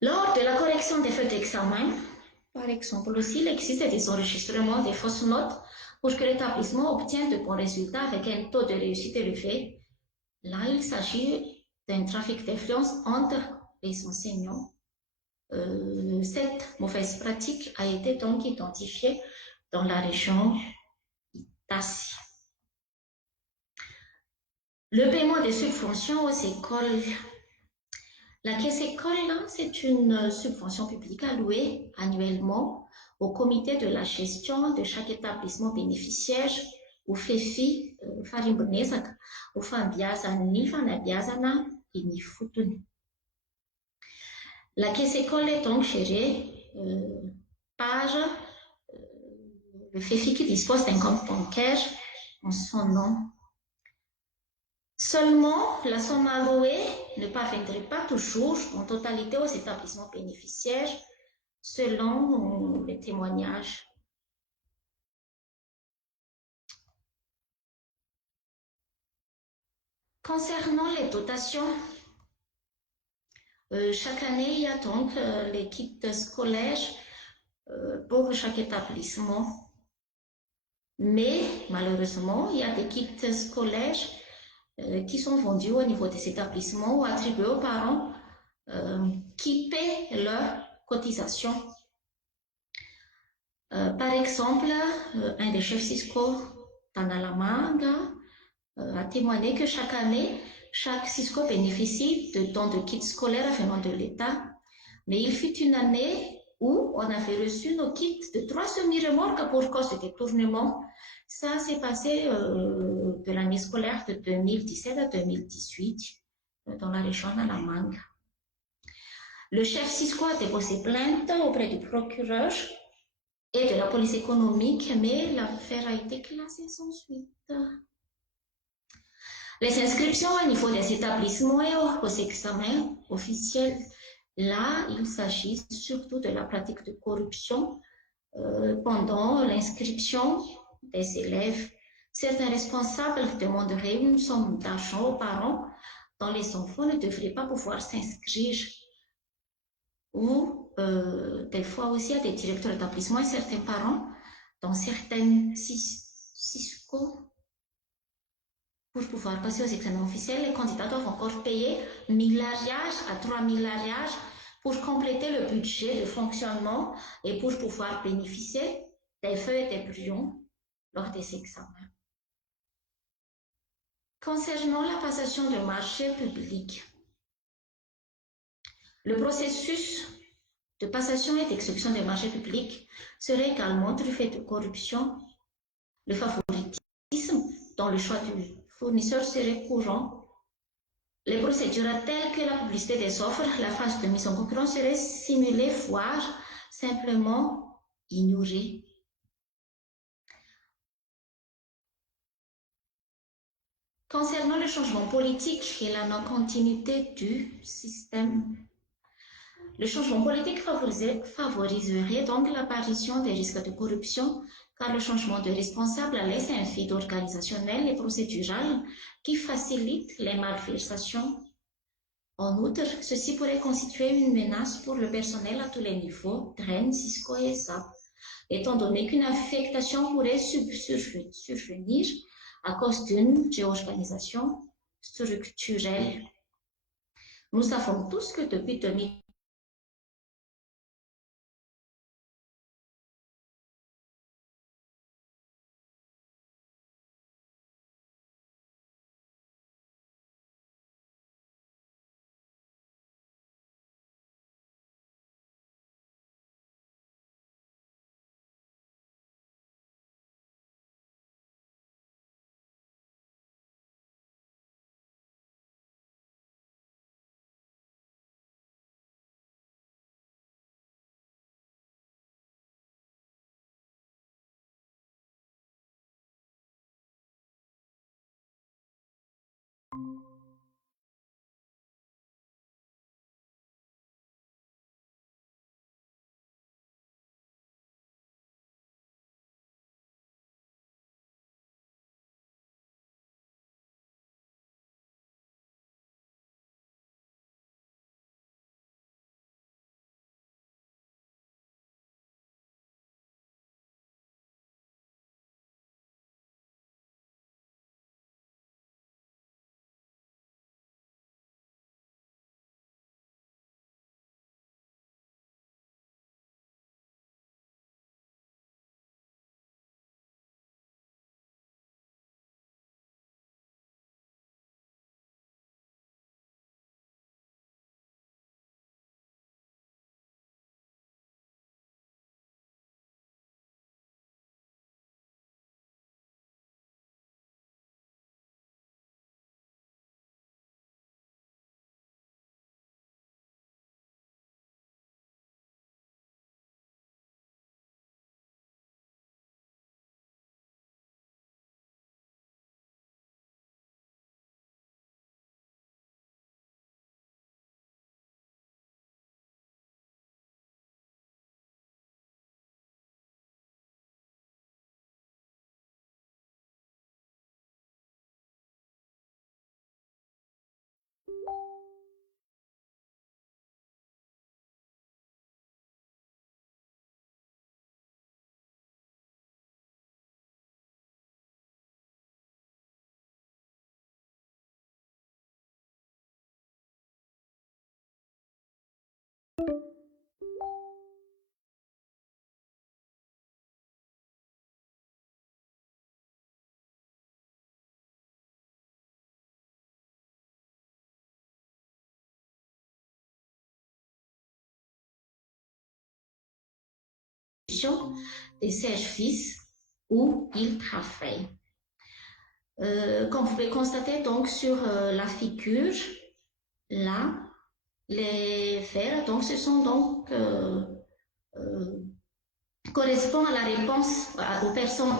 Lors de la correction des feuilles d'examen, par exemple, aussi, il existe des enregistrements des fausses notes pour que l'établissement obtienne de bons résultats avec un taux de réussite élevé. Là, il s'agit d'un trafic d'influence entre les enseignants. Cette mauvaise pratique a été donc identifiée dans la région d'Assis. Le paiement des subventions aux écoles. La caisse école, c'est une subvention publique allouée annuellement au comité de la gestion de chaque établissement bénéficiaire ou FEFI, Farimbonesak, ou Fambiazani, Fanabiazana et Nifutun. La caisse école est donc gérée par le FEFI qui dispose d'un compte bancaire en son nom. Seulement, la somme allouée ne parviendrait pas toujours en totalité aux établissements bénéficiaires, selon les témoignages. Concernant les dotations, chaque année, il y a donc les kits scolaires pour chaque établissement. Mais malheureusement, il y a des kits scolaires qui sont vendus au niveau des établissements ou attribués aux parents qui paient leurs cotisations. Par exemple, un des chefs Cisco d'Analamanga a témoigné que chaque année, chaque Cisco bénéficie de dons de kits scolaires venant de l'État. Mais il fut une année où on avait reçu nos kits de 3 semi-remorques pour cause de détournement. Ça s'est passé de l'année scolaire de 2017 à 2018 dans la région d'Analamanga. Le chef Cisco a déposé plainte auprès du procureur et de la police économique, mais l'affaire a été classée sans suite. Les inscriptions au niveau des établissements et aux examens officiels, là, il s'agit surtout de la pratique de corruption pendant l'inscription des élèves. Certains responsables demanderaient une somme d'argent aux parents dont les enfants ne devraient pas pouvoir s'inscrire. Ou des fois aussi à des directeurs d'établissement et certains parents dans certaines Cisco. Pour pouvoir passer aux examens officiels, les candidats doivent encore payer 1000 lariages à 3000 lariages pour compléter le budget de fonctionnement et pour pouvoir bénéficier des feuilles et des brouillons lors des examens. Concernant la passation de marchés publics, le processus de passation et d'exécution des marchés publics serait également truffé de corruption. Le favoritisme dans le choix du fournisseur serait courant. Les procédures telles que la publicité des offres, la phase de mise en concurrence seraient simulées, voire simplement ignorées. Concernant le changement politique et la non-continuité du système, le changement politique favoriserait donc l'apparition des risques de corruption, car le changement de responsable laisse un vide organisationnel et procédural qui facilite les malversations. En outre, ceci pourrait constituer une menace pour le personnel à tous les niveaux, DREN, Cisco et SAP, étant donné qu'une affectation pourrait survenir à cause d'une réorganisation structurelle. Nous savons tous que depuis 2000, des services où ils travaillent. Comme vous pouvez constater donc sur la figure, là, les verts, donc ce sont donc correspond à la réponse aux personnes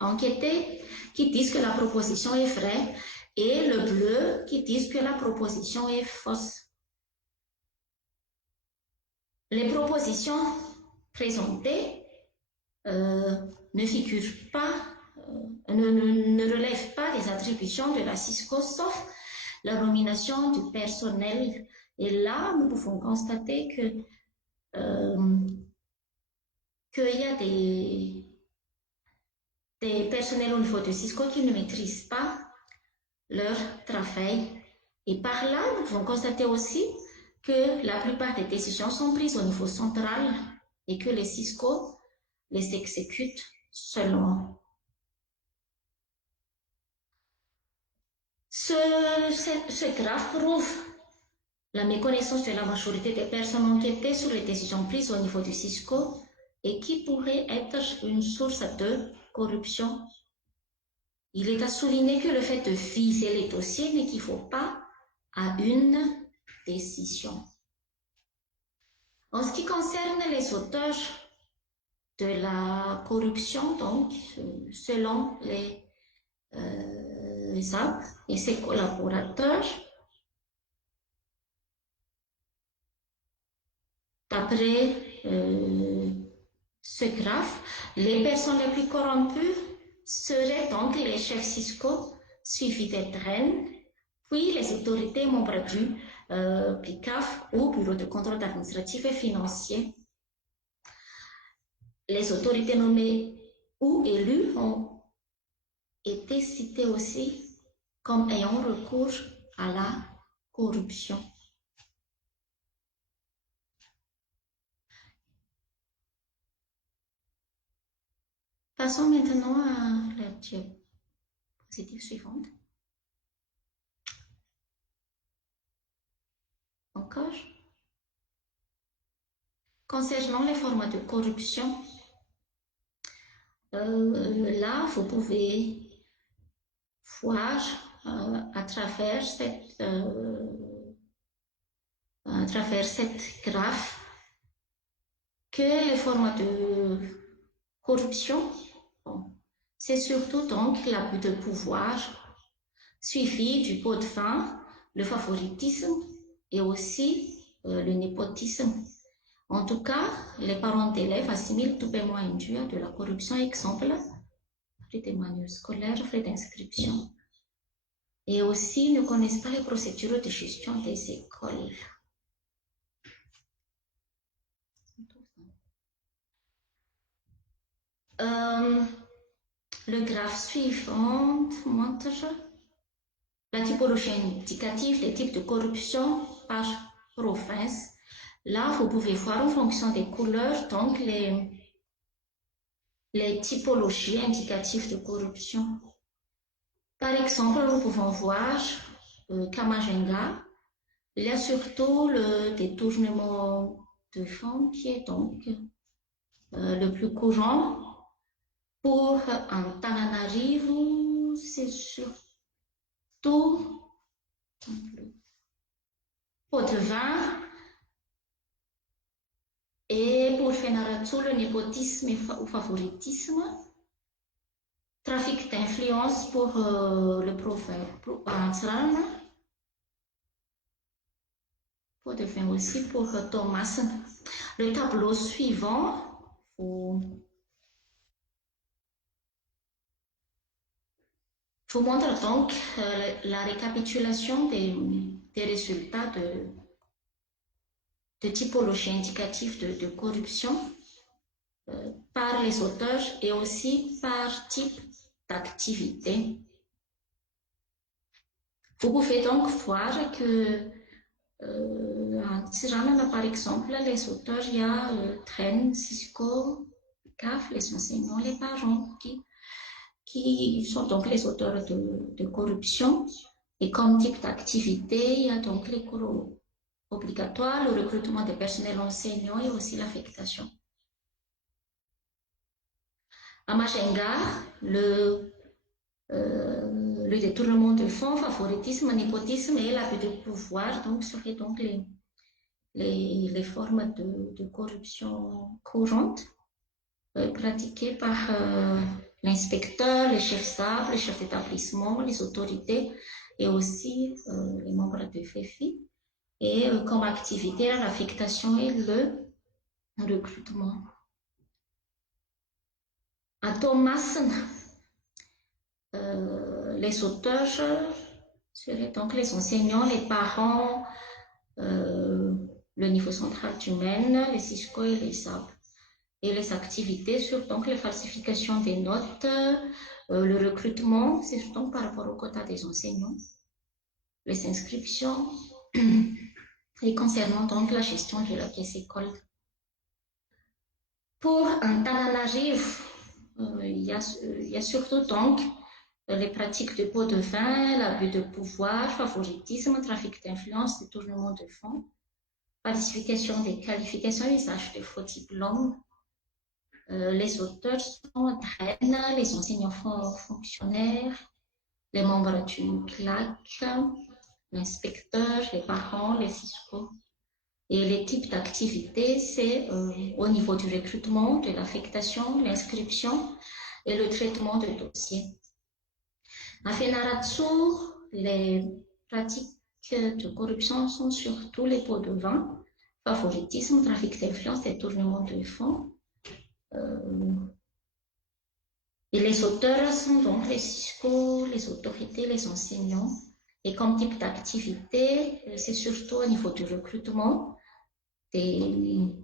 enquêtées qui disent que la proposition est vraie et le bleu qui disent que la proposition est fausse. Les propositions présentées ne figurent pas, ne relèvent pas des attributions de la Cisco, sauf la nomination du personnel. Et là, nous pouvons constater que qu'il y a des personnels au niveau de Cisco qui ne maîtrisent pas leur travail. Et par là, nous pouvons constater aussi que la plupart des décisions sont prises au niveau central et que les Cisco les exécutent seulement. Ce graphe prouve la méconnaissance de la majorité des personnes enquêtées sur les décisions prises au niveau du Cisco et qui pourrait être une source de corruption. Il est à souligner que le fait de viser les dossiers n'équivaut pas à une décision. En ce qui concerne les auteurs de la corruption, donc, selon les SAP et ses collaborateurs, d'après ce graphe, les personnes les plus corrompues seraient donc les chefs Cisco, suivis des reines, puis les autorités membres du PICAF ou Bureau de contrôle administratif et financier. Les autorités nommées ou élues ont été citées aussi comme ayant recours à la corruption. Passons maintenant à la diapositive suivante. Encore. Concernant les formats de corruption, là, vous pouvez voir à travers cette graphe que les formats de corruption, bon, c'est surtout donc l'abus de pouvoir suivi du pot de vin, le favoritisme et aussi le népotisme. En tout cas, les parents d'élèves assimilent tout paiement indu à de la corruption, exemple, frais des manuels scolaires, frais d'inscription. Et aussi ne connaissent pas les procédures de gestion des écoles. Le graphe suivant montre la typologie indicative des types de corruption par province. Là, vous pouvez voir en fonction des couleurs, donc les typologies indicatives de corruption. Par exemple, nous pouvons voir Kamajenga. Il y a surtout le détournement de fonds qui est donc le plus courant. Pour Antananarivo, c'est surtout pot de vin. Et pour Fenaratsu, le népotisme ou favoritisme, trafic d'influence pour le prophète Antsran, pot de vin aussi pour Thomas. Le tableau suivant vous montre donc la récapitulation des résultats de typologie indicative de corruption par les auteurs et aussi par type d'activité. Vous pouvez donc voir que À Tirana, par exemple, les auteurs, il y a Tren, Cisco, CAF, les enseignants, les parents qui sont donc les auteurs de corruption. Et comme type d'activité, il y a donc les cours obligatoires, le recrutement des personnels enseignants et aussi l'affectation. À Machenga, le détournement de fonds, favoritisme, népotisme et l'abus de pouvoir donc, seraient donc les formes de corruption courantes pratiquées par l'inspecteur, les chefs stables, les chefs d'établissement, les autorités et aussi les membres de FEFI. Et comme activité, l'affectation et le recrutement. À Thomas, les auteurs seraient donc les enseignants, les parents, le niveau central du Maine, les Cisco et les SAP. Et les activités sur donc les falsifications des notes, le recrutement, c'est donc par rapport au quota des enseignants, les inscriptions et concernant donc la gestion de la caisse école. Pour Antananarivo, il y a surtout donc les pratiques de pots de vin, l'abus de pouvoir, favoritisme, trafic d'influence, détournement de fonds, falsification des qualifications, usage de faux diplômes. Les auteurs sont Dren, les enseignants fonctionnaires, les membres du CLAC, l'inspecteur, les parents, les Cisco. Et les types d'activités, c'est au niveau du recrutement, de l'affectation, l'inscription et le traitement de dossiers. À Fenaratsu, les pratiques de corruption sont surtout les pots de vin, favoritisme, trafic d'influence, détournement de fonds. Et les auteurs sont donc les Cisco, les autorités, les enseignants. Et comme type d'activité, c'est surtout au niveau du recrutement, des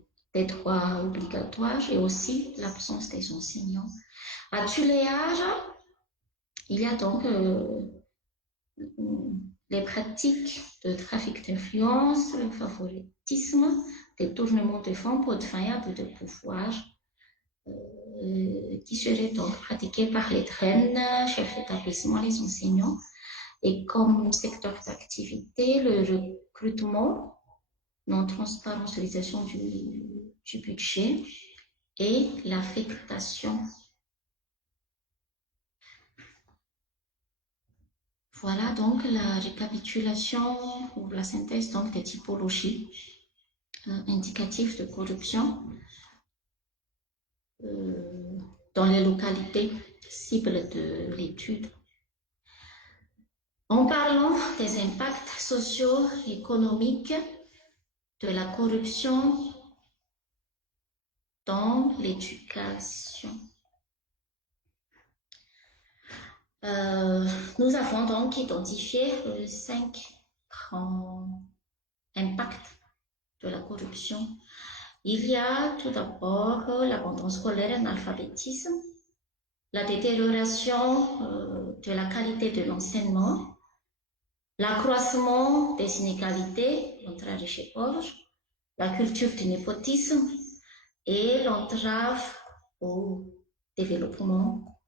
droits obligatoires et aussi l'absence des enseignants. À Tuléage, il y a donc les pratiques de trafic d'influence, le favoritisme, détournement de fonds, pots de vin et abus de pouvoir, qui seraient donc pratiqués par les traînes, chefs d'établissement, les enseignants. Et comme secteur d'activité, le recrutement, non-transparence, utilisation du budget et l'affectation. Voilà donc la récapitulation ou la synthèse donc des typologies indicatives de corruption dans les localités cibles de l'étude. En parlant des impacts socio-économiques de la corruption dans l'éducation. Nous avons donc identifié 5 grands impacts de la corruption. Il y a tout d'abord l'abandon scolaire et l'analphabétisme, la détérioration de la qualité de l'enseignement, l'accroissement des inégalités entre riches et pauvres, la culture du népotisme et l'entrave au développement.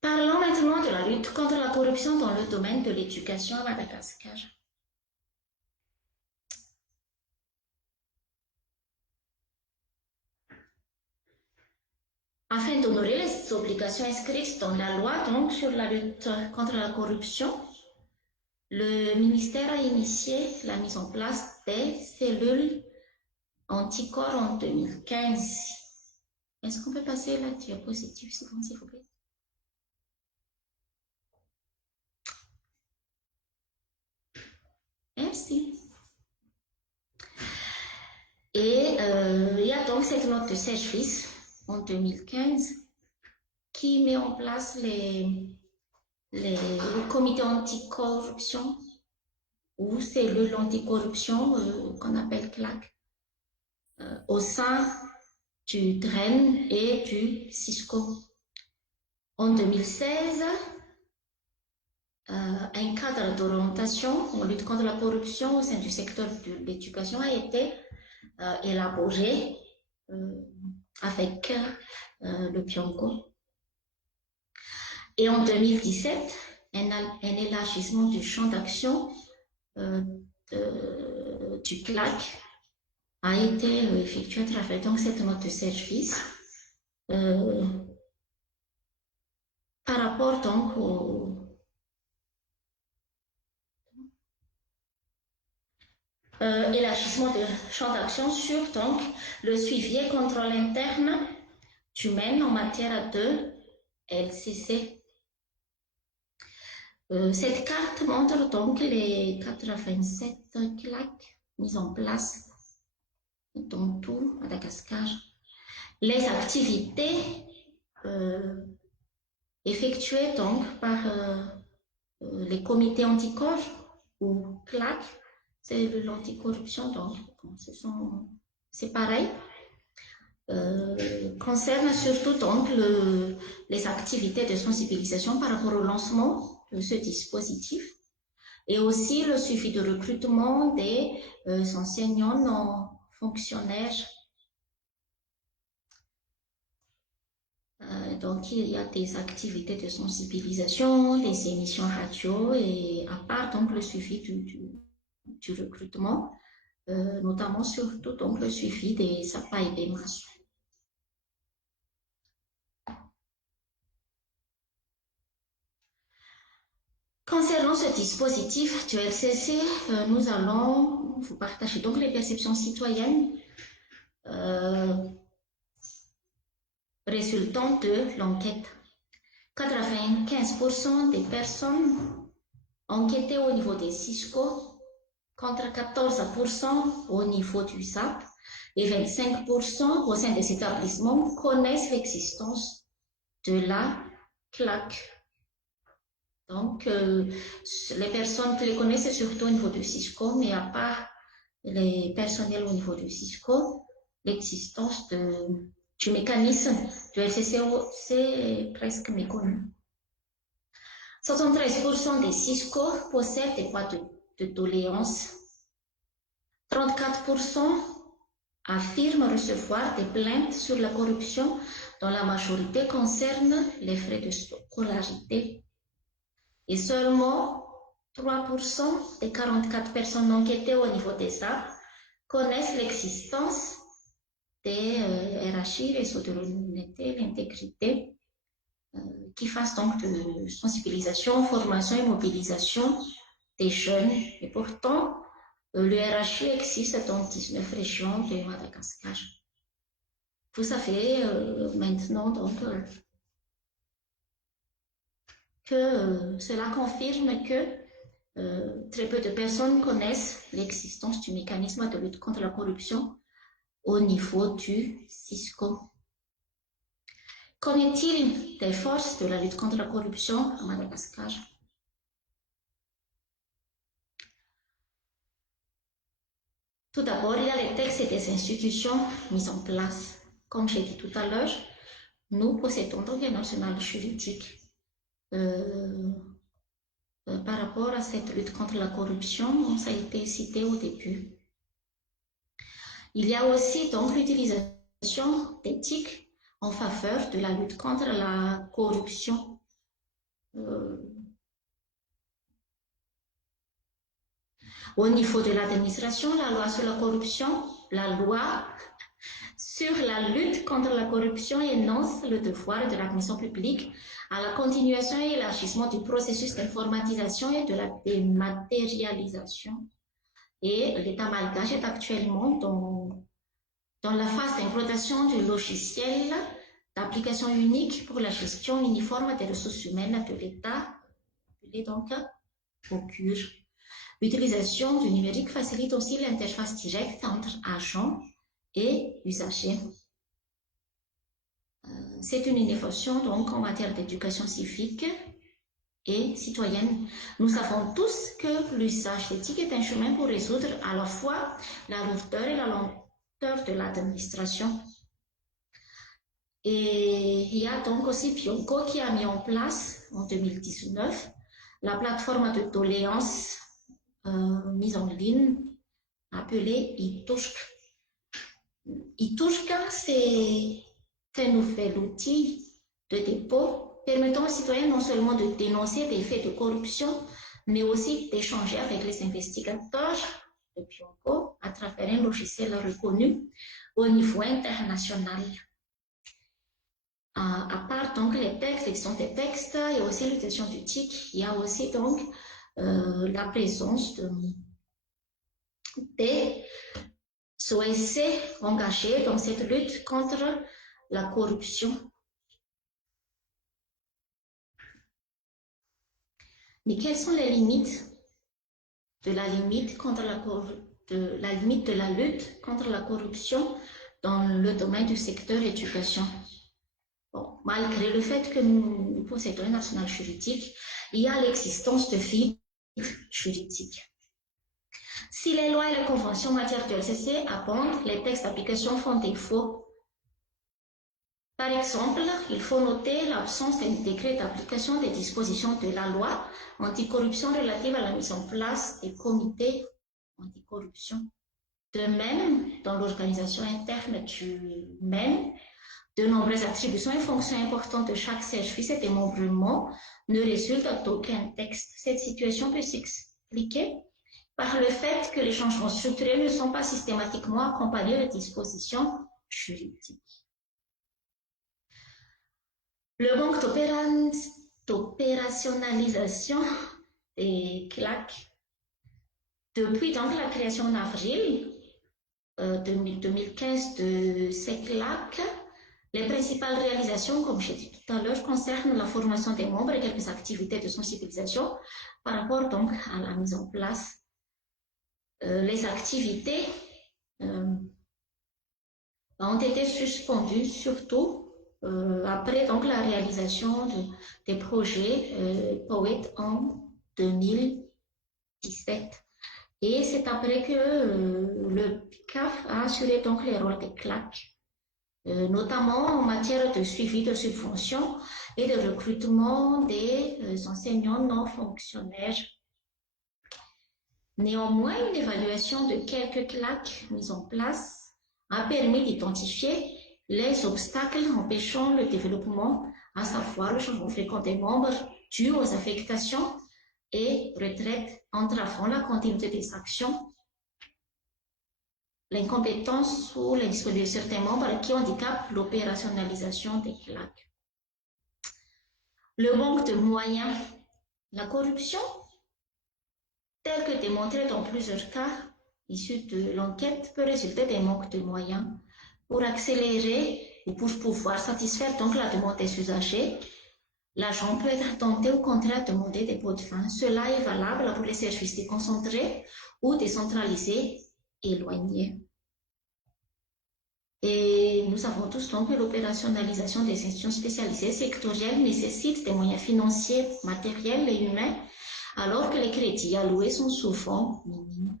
Parlons maintenant de la lutte contre la corruption dans le domaine de l'éducation à Madagascar. Afin d'honorer les obligations inscrites dans la loi donc, sur la lutte contre la corruption, le ministère a initié la mise en place des cellules anticorps en 2015. Est-ce qu'on peut passer la diapositive suivante, s'il vous plaît? Merci. Et il y a donc cette note de service en 2015 qui met en place le comité anticorruption ou cellule anticorruption qu'on appelle CLAC au sein du DREN et du Cisco. En 2016, un cadre d'orientation en lutte contre la corruption au sein du secteur de l'éducation a été élaboré avec le Pionco. Et en 2017, un élargissement du champ d'action du CLAC a été effectué à travers donc cette note de service par rapport donc au élargissement du champ d'action sur donc le suivi et contrôle interne du MEN en matière de LCC. Cette carte montre donc les 87 CLAC mis en place dans tout Madagascar. Les activités effectuées donc par les comités anticorps ou CLAC, c'est l'anticorruption, donc c'est pareil. Concerne surtout donc les activités de sensibilisation par rapport au lancement de ce dispositif et aussi le suivi de recrutement des enseignants non fonctionnaires. Donc il y a des activités de sensibilisation, des émissions radio et à part donc le suivi du recrutement, notamment surtout donc le suivi des APA et des MAS. Concernant ce dispositif du LCC, nous allons vous partager donc les perceptions citoyennes résultant de l'enquête. 95% des personnes enquêtées au niveau des CISCO contre 14% au niveau du SAP et 25% au sein des établissements connaissent l'existence de la CLAC. Donc, les personnes qui les connaissent, c'est surtout au niveau du CISCO, mais à part les personnels au niveau du CISCO, l'existence du mécanisme du LCCO, c'est presque méconnu. 73% des CISCO possèdent des boîtes de doléances. 34% affirment recevoir des plaintes sur la corruption, dont la majorité concerne les frais de scolarité. Et seulement 3% des 44 personnes enquêtées au niveau des SAP connaissent l'existence des RHI, réseaux de l'honnêteté, l'intégrité, qui fassent donc de sensibilisation, formation et mobilisation des jeunes. Et pourtant, le RHI existe dans 19 régions de Madagascar. Vous savez maintenant donc que cela confirme que très peu de personnes connaissent l'existence du mécanisme de lutte contre la corruption au niveau du CISCO. Qu'en est-il des forces de la lutte contre la corruption à Madagascar? Tout d'abord, il y a les textes et des institutions mises en place. Comme j'ai dit tout à l'heure, nous possédons donc un arsenal juridique par rapport à cette lutte contre la corruption, ça a été cité au début. Il y a aussi donc l'utilisation d'éthiques en faveur de la lutte contre la corruption. Au niveau de l'administration, la loi sur la corruption, la loi sur la lutte contre la corruption énonce le devoir de l'administration publique à la continuation et élargissement du processus d'informatisation et de la dématérialisation. Et l'État malgache est actuellement dans la phase d'implantation du logiciel d'application unique pour la gestion uniforme des ressources humaines de l'État, appelé donc OCUR. L'utilisation du numérique facilite aussi l'interface directe entre agents et usagers. C'est une innovation donc en matière d'éducation civique et citoyenne. Nous savons tous que l'usage d'éthique est un chemin pour résoudre à la fois la lourdeur et la lenteur de l'administration. Et il y a donc aussi Pionco qui a mis en place en 2019 la plateforme de doléances mise en ligne appelée Itushk. Itushk, c'est un nouvel outil de dépôt permettant aux citoyens non seulement de dénoncer des faits de corruption, mais aussi d'échanger avec les investigateurs de Pionco à travers un logiciel reconnu au niveau international. À part donc les textes, l'édition des textes et aussi l'utilisation du TIC, il y a aussi donc la présence des OSC engagés dans cette lutte contre la corruption. Mais quelles sont les limites de la lutte contre la corruption dans le domaine du secteur éducation? Bon, malgré le fait que nous possédons un arsenal juridique, il y a l'existence de vides juridiques. Si les lois et les conventions en matière de LCC abondent, les textes d'application font défaut. Par exemple, il faut noter l'absence d'un décret d'application des dispositions de la loi anticorruption relative à la mise en place des comités anticorruption. De même, dans l'organisation interne du MEN, de nombreuses attributions et fonctions importantes de chaque service et démembrement ne résultent d'aucun texte. Cette situation peut s'expliquer par le fait que les changements structurels ne sont pas systématiquement accompagnés de dispositions juridiques. Le manque d'opérationnalisation des CLAC. Depuis donc la création en avril 2015 de ces CLAC, les principales réalisations, comme j'ai dit tout à l'heure, concernent la formation des membres et quelques activités de sensibilisation par rapport donc à la mise en place. Les activités ont été suspendues surtout après donc la réalisation des projets POET en 2017. Et c'est après que le PICAF a assuré donc les rôles des CLAC, notamment en matière de suivi de subventions et de recrutement des enseignants non fonctionnaires. Néanmoins, une évaluation de quelques CLAC mises en place a permis d'identifier les obstacles empêchant le développement, à savoir le changement fréquent des membres dû aux affectations et retraites entravant la continuité des actions, l'incompétence ou l'indisponibilité de certains membres qui handicapent l'opérationnalisation des CLAC. Le manque de moyens, la corruption, telle que démontrée dans plusieurs cas issus de l'enquête, peut résulter des manques de moyens. Pour accélérer et pour pouvoir satisfaire donc la demande des usagers, l'agent peut être tenté ou contraint de demander des pots de vin. Cela est valable pour les services déconcentrés ou décentralisés éloignés. Et nous savons tous donc que l'opérationnalisation des institutions spécialisées sectorielles nécessite des moyens financiers, matériels et humains, alors que les crédits alloués sont souvent minimes.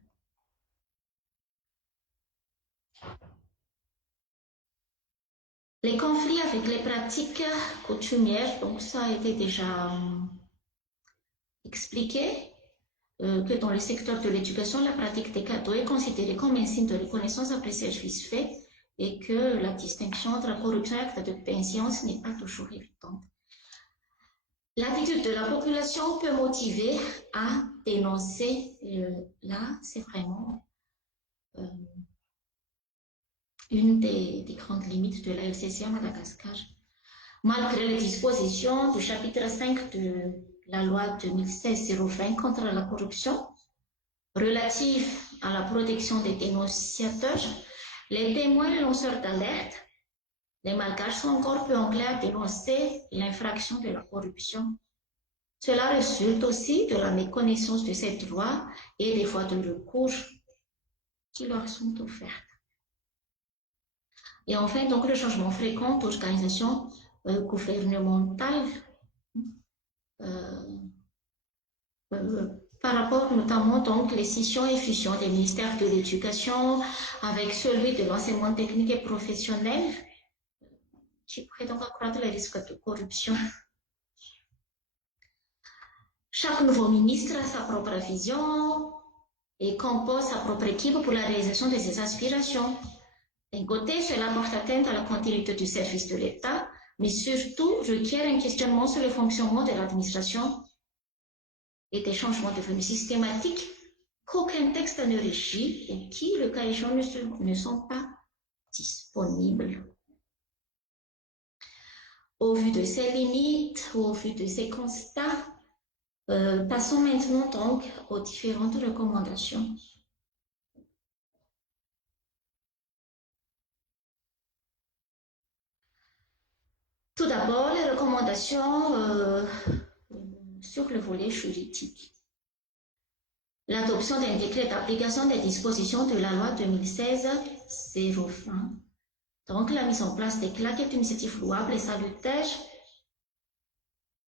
Les conflits avec les pratiques coutumières, donc ça a été déjà expliqué, que dans le secteur de l'éducation, la pratique des cadeaux est considérée comme un signe de reconnaissance après service fait et que la distinction entre corruption et acte de bienséance n'est pas toujours évidente. L'attitude de la population peut motiver à dénoncer. Là, c'est vraiment une des grandes limites de la LCC à Madagascar. Malgré les dispositions du chapitre 5 de la loi 2016-020 contre la corruption, relative à la protection des dénonciateurs, les témoins et lanceurs d'alerte, les malgaches sont encore peu enclins à dénoncer l'infraction de la corruption. Cela résulte aussi de la méconnaissance de ces droits et des voies de recours qui leur sont offertes. Et enfin, donc, le changement fréquent d'organisation gouvernementale par rapport notamment donc les scissions et fusions des ministères de l'éducation avec celui de l'enseignement technique et professionnel qui pourrait donc accroître les risques de corruption. Chaque nouveau ministre a sa propre vision et compose sa propre équipe pour la réalisation de ses aspirations. D'un côté, cela porte atteinte à la continuité du service de l'État, mais surtout requiert un questionnement sur le fonctionnement de l'administration et des changements devenus systématiques qu'aucun texte ne régit et qui, le cas échéant, ne sont pas disponibles. Au vu de ces limites, au vu de ces constats, passons maintenant donc aux différentes recommandations. Tout d'abord, les recommandations sur le volet juridique. L'adoption d'un décret d'application des dispositions de la loi 2016-020. Donc, la mise en place des CLAC est une initiative louable et salutaire,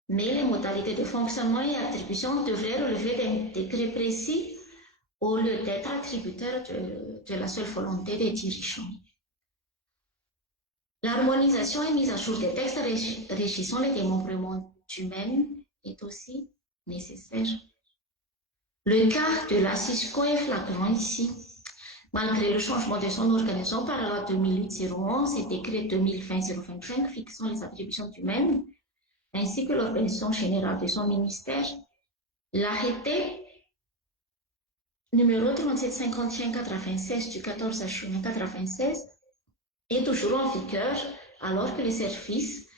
mais les modalités de fonctionnement et attribution devraient relever d'un décret précis au lieu d'être attributaires de la seule volonté des dirigeants. L'harmonisation et mise à jour des textes régissant les démembrements humains est aussi nécessaire. Le cas de la CISCO est flagrant ici. Malgré le changement de son organisation par la loi 2008-011 et décret 2020-025 fixant les attributions humaines, ainsi que l'organisation générale de son ministère, l'arrêté numéro 3751-96 du 14 juin 1996 est toujours en vigueur alors que les services,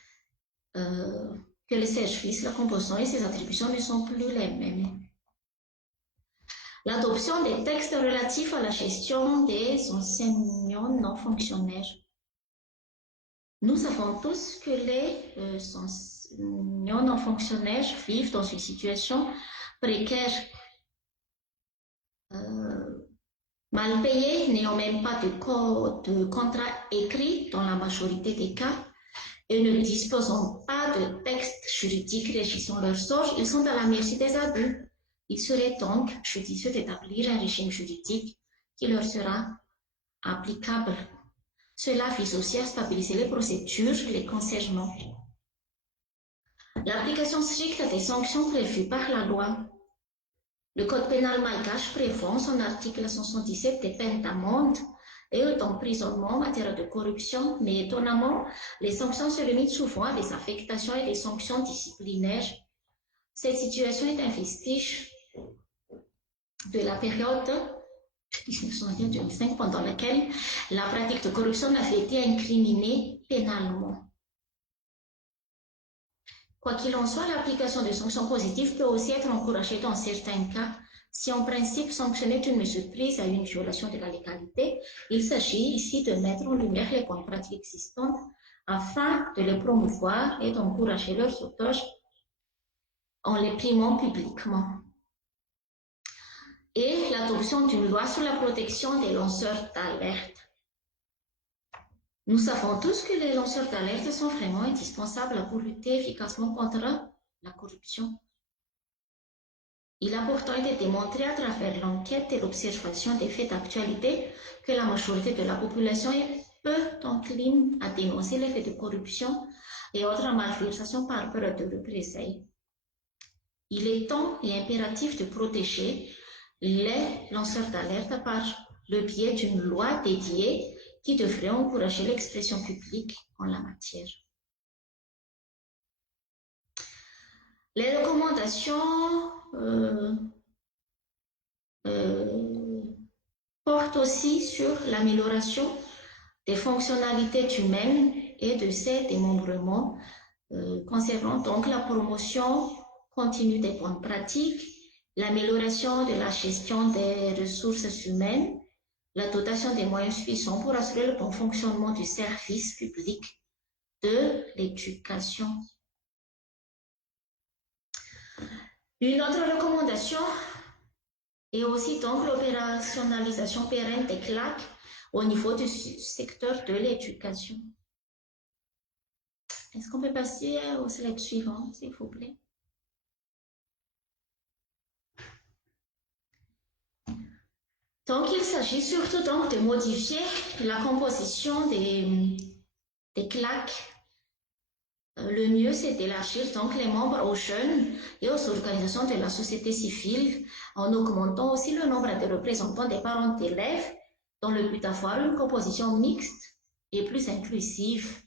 la composition et ses attributions ne sont plus les mêmes. L'adoption des textes relatifs à la gestion des enseignants non fonctionnaires. Nous savons tous que les enseignants non fonctionnaires vivent dans une situation précaire, mal payés, n'ayant même pas de contrat écrit dans la majorité des cas et ne disposant pas de textes juridiques régissant leur sort, ils sont à la merci des abus. Il serait donc judicieux d'établir un régime juridique qui leur sera applicable. Cela vise aussi à stabiliser les procédures les concernant. L'application stricte des sanctions prévues par la loi. Le Code pénal malgache prévoit en son article 177 des peines d'amende et d'emprisonnement en matière de corruption, mais étonnamment, les sanctions se limitent souvent à des affectations et des sanctions disciplinaires. Cette situation est un vestige de la période 1921-2005 pendant laquelle la pratique de corruption avait été incriminée pénalement. Quoi qu'il en soit, l'application de sanctions positives peut aussi être encouragée dans certains cas. Si en principe sanctionner une mesure prise à une violation de la légalité, il s'agit ici de mettre en lumière les bonnes pratiques existantes afin de les promouvoir et d'encourager leurs auteurs en les primant publiquement. Et l'adoption d'une loi sur la protection des lanceurs d'alerte. Nous savons tous que les lanceurs d'alerte sont vraiment indispensables pour lutter efficacement contre la corruption. Il a pourtant été démontré à travers l'enquête et l'observation des faits d'actualité que la majorité de la population est peu encline à dénoncer les faits de corruption et autres malversations par peur de représailles. Il est temps et impératif de protéger les lanceurs d'alerte par le biais d'une loi dédiée qui devrait encourager l'expression publique en la matière. Les recommandations portent aussi sur l'amélioration des fonctionnalités humaines et de ses démembrements, concernant donc la promotion continue des bonnes pratiques, l'amélioration de la gestion des ressources humaines, la dotation des moyens suffisants pour assurer le bon fonctionnement du service public de l'éducation. Une autre recommandation est aussi donc l'opérationnalisation pérenne des CLAC au niveau du secteur de l'éducation. Est-ce qu'on peut passer au slide suivant, s'il vous plaît? Donc, il s'agit surtout donc de modifier la composition des CLAC le mieux, c'est d'élargir donc les membres aux jeunes et aux organisations de la société civile en augmentant aussi le nombre de représentants des parents d'élèves dans le but d'avoir une composition mixte et plus inclusive.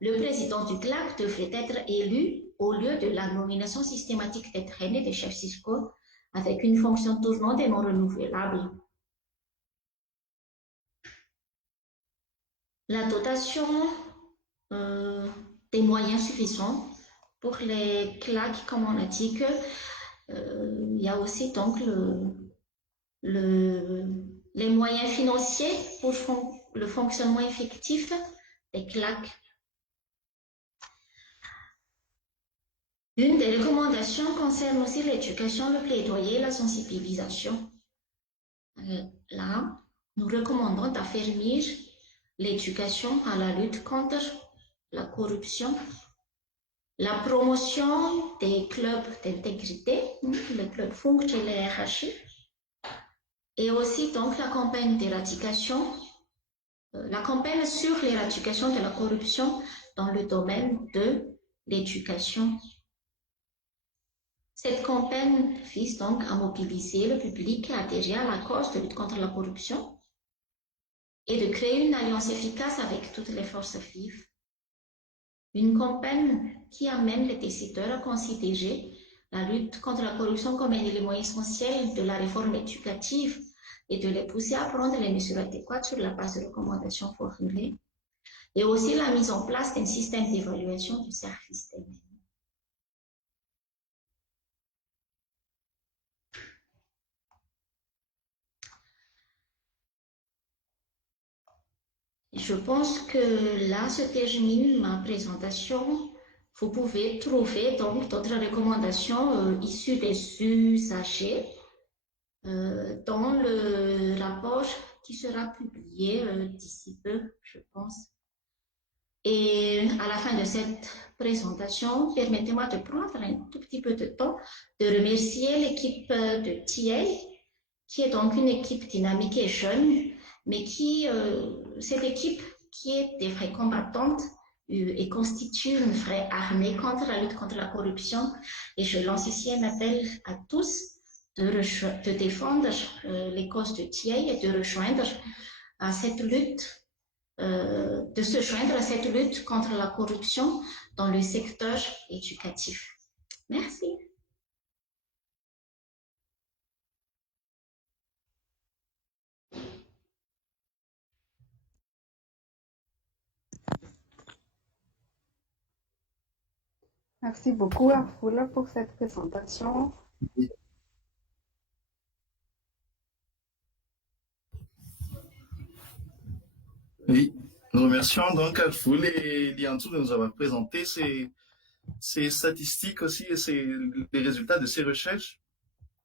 Le président du CLAC devrait être élu au lieu de la nomination systématique des traînées des chefs fiscaux avec une fonction tournante et non renouvelable. La dotation des moyens suffisants pour les CLAC, comme on a dit que il y a aussi donc les moyens financiers pour le fonctionnement effectif des CLAC. Une des recommandations concerne aussi l'éducation, le plaidoyer et la sensibilisation. Là, nous recommandons d'affermir l'éducation à la lutte contre la corruption, la promotion des clubs d'intégrité, les clubs FUNC et les RHI, et aussi donc la campagne d'éradication, la campagne sur l'éradication de la corruption dans le domaine de l'éducation. Cette campagne vise donc à mobiliser le public et à adhérer à la cause de lutte contre la corruption et de créer une alliance efficace avec toutes les forces vives. Une campagne qui amène les décideurs à considérer la lutte contre la corruption comme un élément essentiel de la réforme éducative et de les pousser à prendre les mesures adéquates sur la base de recommandations formulées, et aussi la mise en place d'un système d'évaluation du service des mêmes. Je pense que là se termine ma présentation. Vous pouvez trouver donc d'autres recommandations issues des usagers dans le rapport qui sera publié d'ici peu, je pense. Et à la fin de cette présentation, permettez-moi de prendre un tout petit peu de temps de remercier l'équipe de TA, qui est donc une équipe dynamique et jeune, mais cette équipe qui est des vraies combattantes et constitue une vraie armée contre la lutte contre la corruption. Et je lance ici un appel à tous de défendre les causes de TA et de rejoindre à cette lutte, de se joindre à cette lutte contre la corruption dans le secteur éducatif. Merci. Merci beaucoup, Arfoula, pour cette présentation. Oui, nous remercions donc Alfoul et Liantou de nous avoir présenté ces statistiques aussi et les résultats de ces recherches.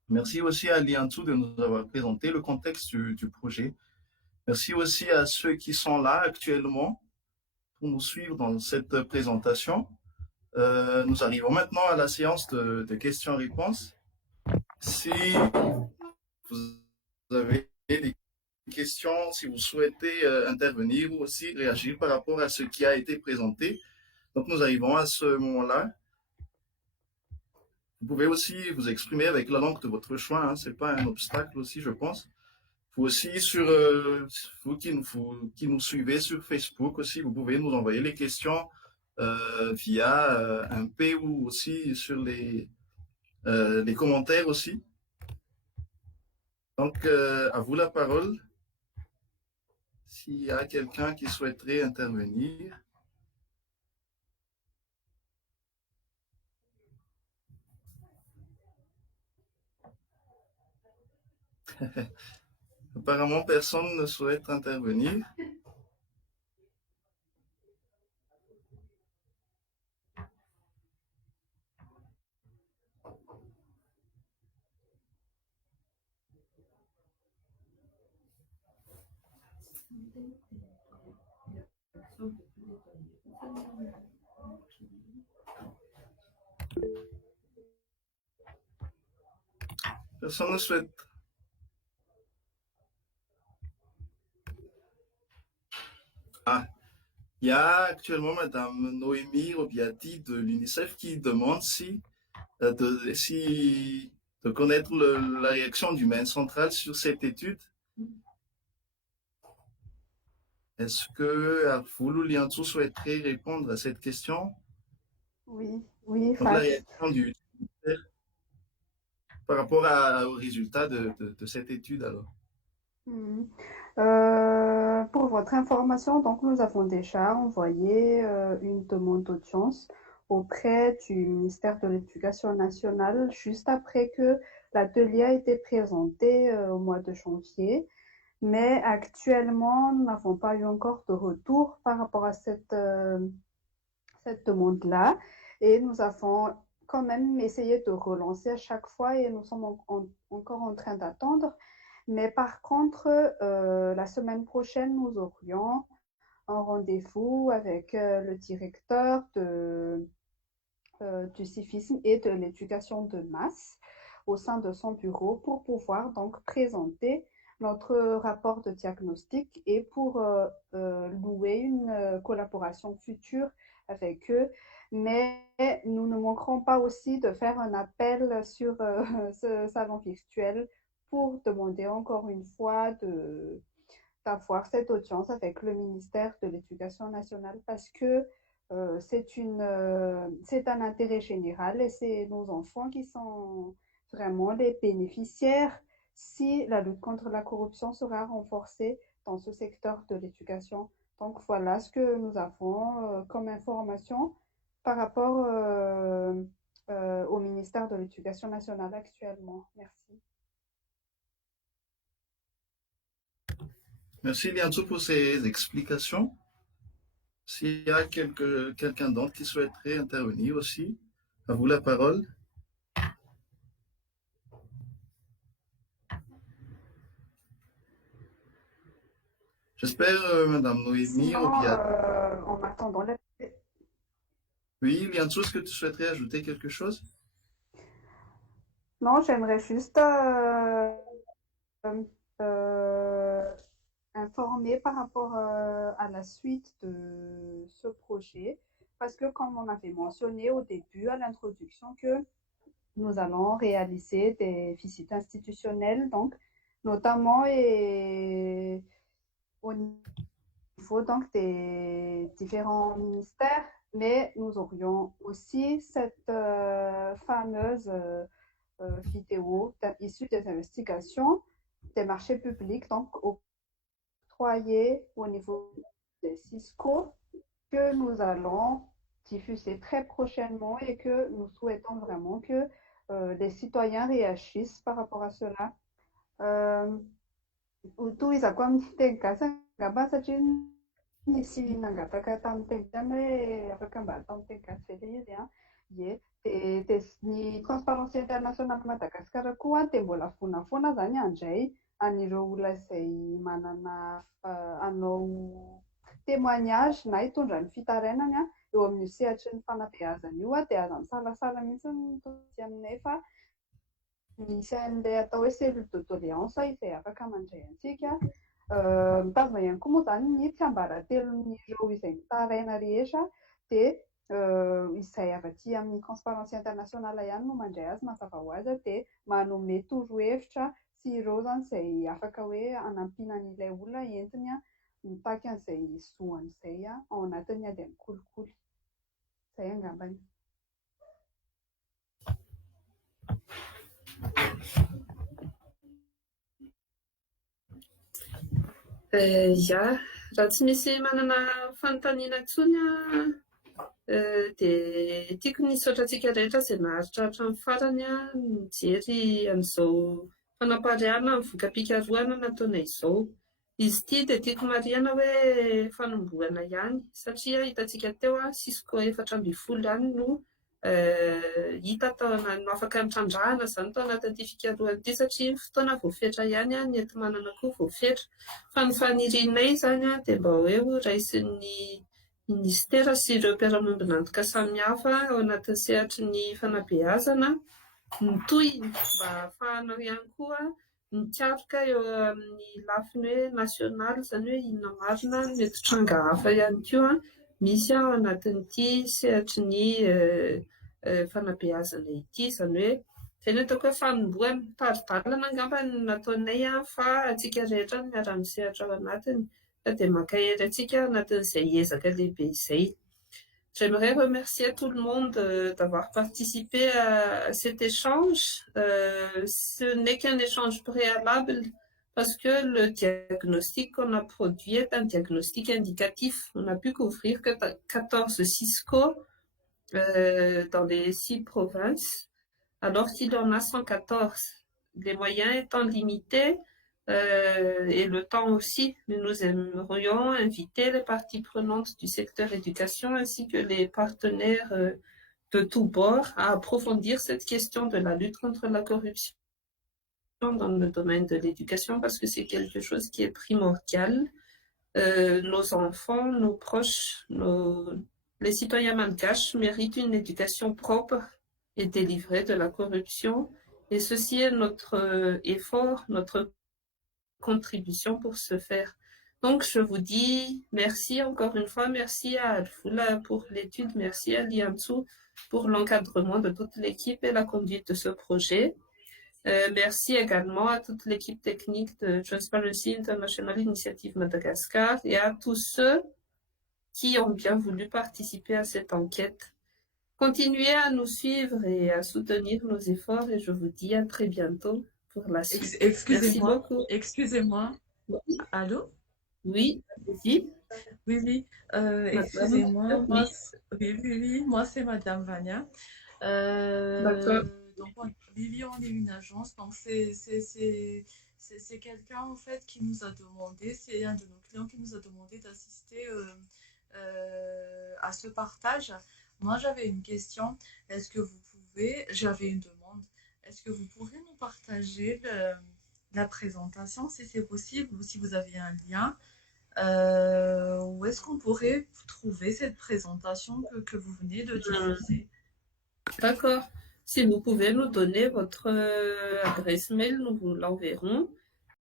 Merci aussi à Liantou de nous avoir présenté le contexte du projet. Merci aussi à ceux qui sont là actuellement pour nous suivre dans cette présentation. Nous arrivons maintenant à la séance de questions-réponses. Si vous avez des questions, si vous souhaitez intervenir ou aussi réagir par rapport à ce qui a été présenté, donc nous arrivons à ce moment-là. Vous pouvez aussi vous exprimer avec la langue de votre choix, hein, c'est pas un obstacle aussi, je pense. Vous aussi, vous qui nous suivez sur Facebook aussi, vous pouvez nous envoyer les questions via un P ou aussi sur les commentaires aussi. Donc, à vous la parole. S'il y a quelqu'un qui souhaiterait intervenir. Apparemment, personne ne souhaite intervenir. Personne ne souhaite. Ah, Il y a actuellement Madame Noémie Robiati de l'UNICEF qui demande de connaître la réaction du Maine central sur cette étude. Est-ce que Arfoul ou Lianzou souhaiterait répondre à cette question? Oui, oui, Donc, la fax. réaction du par rapport au résultat de cette étude, alors. Mhm. Pour votre information, donc nous avons déjà envoyé une demande d'audience auprès du ministère de l'Éducation nationale juste après que l'atelier a été présenté au mois de janvier. Mais actuellement, nous n'avons pas eu encore de retour par rapport à cette demande-là. Et nous avons quand même essayé de relancer à chaque fois et nous sommes encore en train d'attendre. Mais par contre, la semaine prochaine, nous aurions un rendez-vous avec le directeur du civisme et de l'éducation de masse au sein de son bureau pour pouvoir donc présenter notre rapport de diagnostic et pour louer une collaboration future avec eux. Mais nous ne manquerons pas aussi de faire un appel sur ce salon virtuel pour demander encore une fois d'avoir cette audience avec le ministère de l'Éducation nationale parce que c'est un intérêt général et c'est nos enfants qui sont vraiment les bénéficiaires si la lutte contre la corruption sera renforcée dans ce secteur de l'éducation. Donc voilà ce que nous avons comme information par rapport au ministère de l'Éducation nationale actuellement. Merci. Merci Lianzou pour ces explications. S'il y a quelqu'un d'autre qui souhaiterait intervenir aussi, à vous la parole. J'espère, Madame Noémie Sinon, Robiat. en attendant la... Oui, Lianzou, est-ce que tu souhaiterais ajouter quelque chose? Non, j'aimerais juste euh, informer par rapport à la suite de ce projet, parce que comme on avait mentionné au début, à l'introduction, que nous allons réaliser des visites institutionnelles, donc notamment et au niveau donc des différents ministères, mais nous aurions aussi cette fameuse vidéo issue des investigations des marchés publics, donc octroyés au niveau des Cisco, que nous allons diffuser très prochainement et que nous souhaitons vraiment que les citoyens réagissent par rapport à cela. Euh, Utuiza kwa mtengasa ngabasa chin nisi nangataka tamtengane rakamba tamtengas fedeli ye ny transparency international Madagasikara koa dia mbola fonafoana zany handray anireo olona izay manana anao témoignage na hitondra ny fitarainany eo amin'ny sehatry ny fanabeazana io dia aza misalasala mihitsy ny aminay fa misy an'ilay atao hoe cellule de doléance izay afaka mandray antsika. Mitazona ihany koa moa zany ny tsiambaratelon'ireo izay mitaraina rehetra dia izay avy aty amin'ny transparency internationale ihany no mandray azy mazava ho azy dia manome torohevitra sy ireo zany izay afaka hoe hanampiana an'ilay olona entiny mitaky an'izay zoany izay ao anatiny ady amin'ny kolikoly. Izay angambany. Ya, raha tsy misy manana fanontaniana intsony dia tiako nisaotratsika rehetra izay naharitra hatramin'ny farany mijery an'izao fanampariana amin'ny voka-pikarohana nataonay izao. Izy ity dia tiako marihana hoe fanombohana ihany satria hitantsika teo Cisco 4.0 ihany no hita no afaka mitrandrahana zany tao anatin'ity fikarohana ity satria fotoana voafetra ihany ny enti-manana koa voafetra. Fa ny fanirianay zany dia mba hoe ho raisin'ny ministera sy ireo mpiara-miombinantoka samihafa ao anatin'ny sehatry ny fanabeazana mitohy mba ahafahanao ihany koa Mitsatoka eo amin'ny lafiny hoe nasionaly, izany hoe inona marina mety tranga hafa ihany koa. Misy ao anatin'ity sehatry ny fanabeazana ity, izany hoe izay no ataoko hoe fanombohana tari-dalana angamba no nataonay fa antsika rehetra no miara-misehatra ao anatiny, ka dia maka hery antsika anatin'izay ezaka lehibe izay. J'aimerais remercier tout le monde d'avoir participé à cet échange. Ce n'est qu'un échange préalable parce que le diagnostic qu'on a produit est un diagnostic indicatif. On a pu couvrir que 14 Cisco dans les 6 provinces, alors qu'il en a 114. Les moyens étant limités, et le temps aussi, mais nous aimerions inviter les parties prenantes du secteur éducation ainsi que les partenaires de tous bords à approfondir cette question de la lutte contre la corruption dans le domaine de l'éducation parce que c'est quelque chose qui est primordial. Nos enfants, nos proches, les citoyens malgaches méritent une éducation propre et délivrée de la corruption. Et ceci est notre effort, notre contribution pour ce faire. Donc, je vous dis merci encore une fois. Merci à Alfula pour l'étude. Merci à Lianzu pour l'encadrement de toute l'équipe et la conduite de ce projet. Merci également à toute l'équipe technique de Transparency International Initiative Madagascar et à tous ceux qui ont bien voulu participer à cette enquête. Continuez à nous suivre et à soutenir nos efforts et je vous dis à très bientôt pour la suite. Merci beaucoup. Excusez-moi. Oui. Allô? Oui, allez-y. Oui. Excusez-moi. Moi, c'est Madame Vania. D'accord. Donc, on est une agence. Donc, c'est quelqu'un, en fait, qui nous a demandé, c'est un de nos clients qui nous a demandé d'assister à ce partage. Moi, j'avais une question. J'avais une demande. Est-ce que vous pourrez nous partager la présentation, si c'est possible, ou si vous avez un lien, où est-ce qu'on pourrait trouver cette présentation que vous venez de diffuser? D'accord. Si vous pouvez nous donner votre adresse mail, nous vous l'enverrons.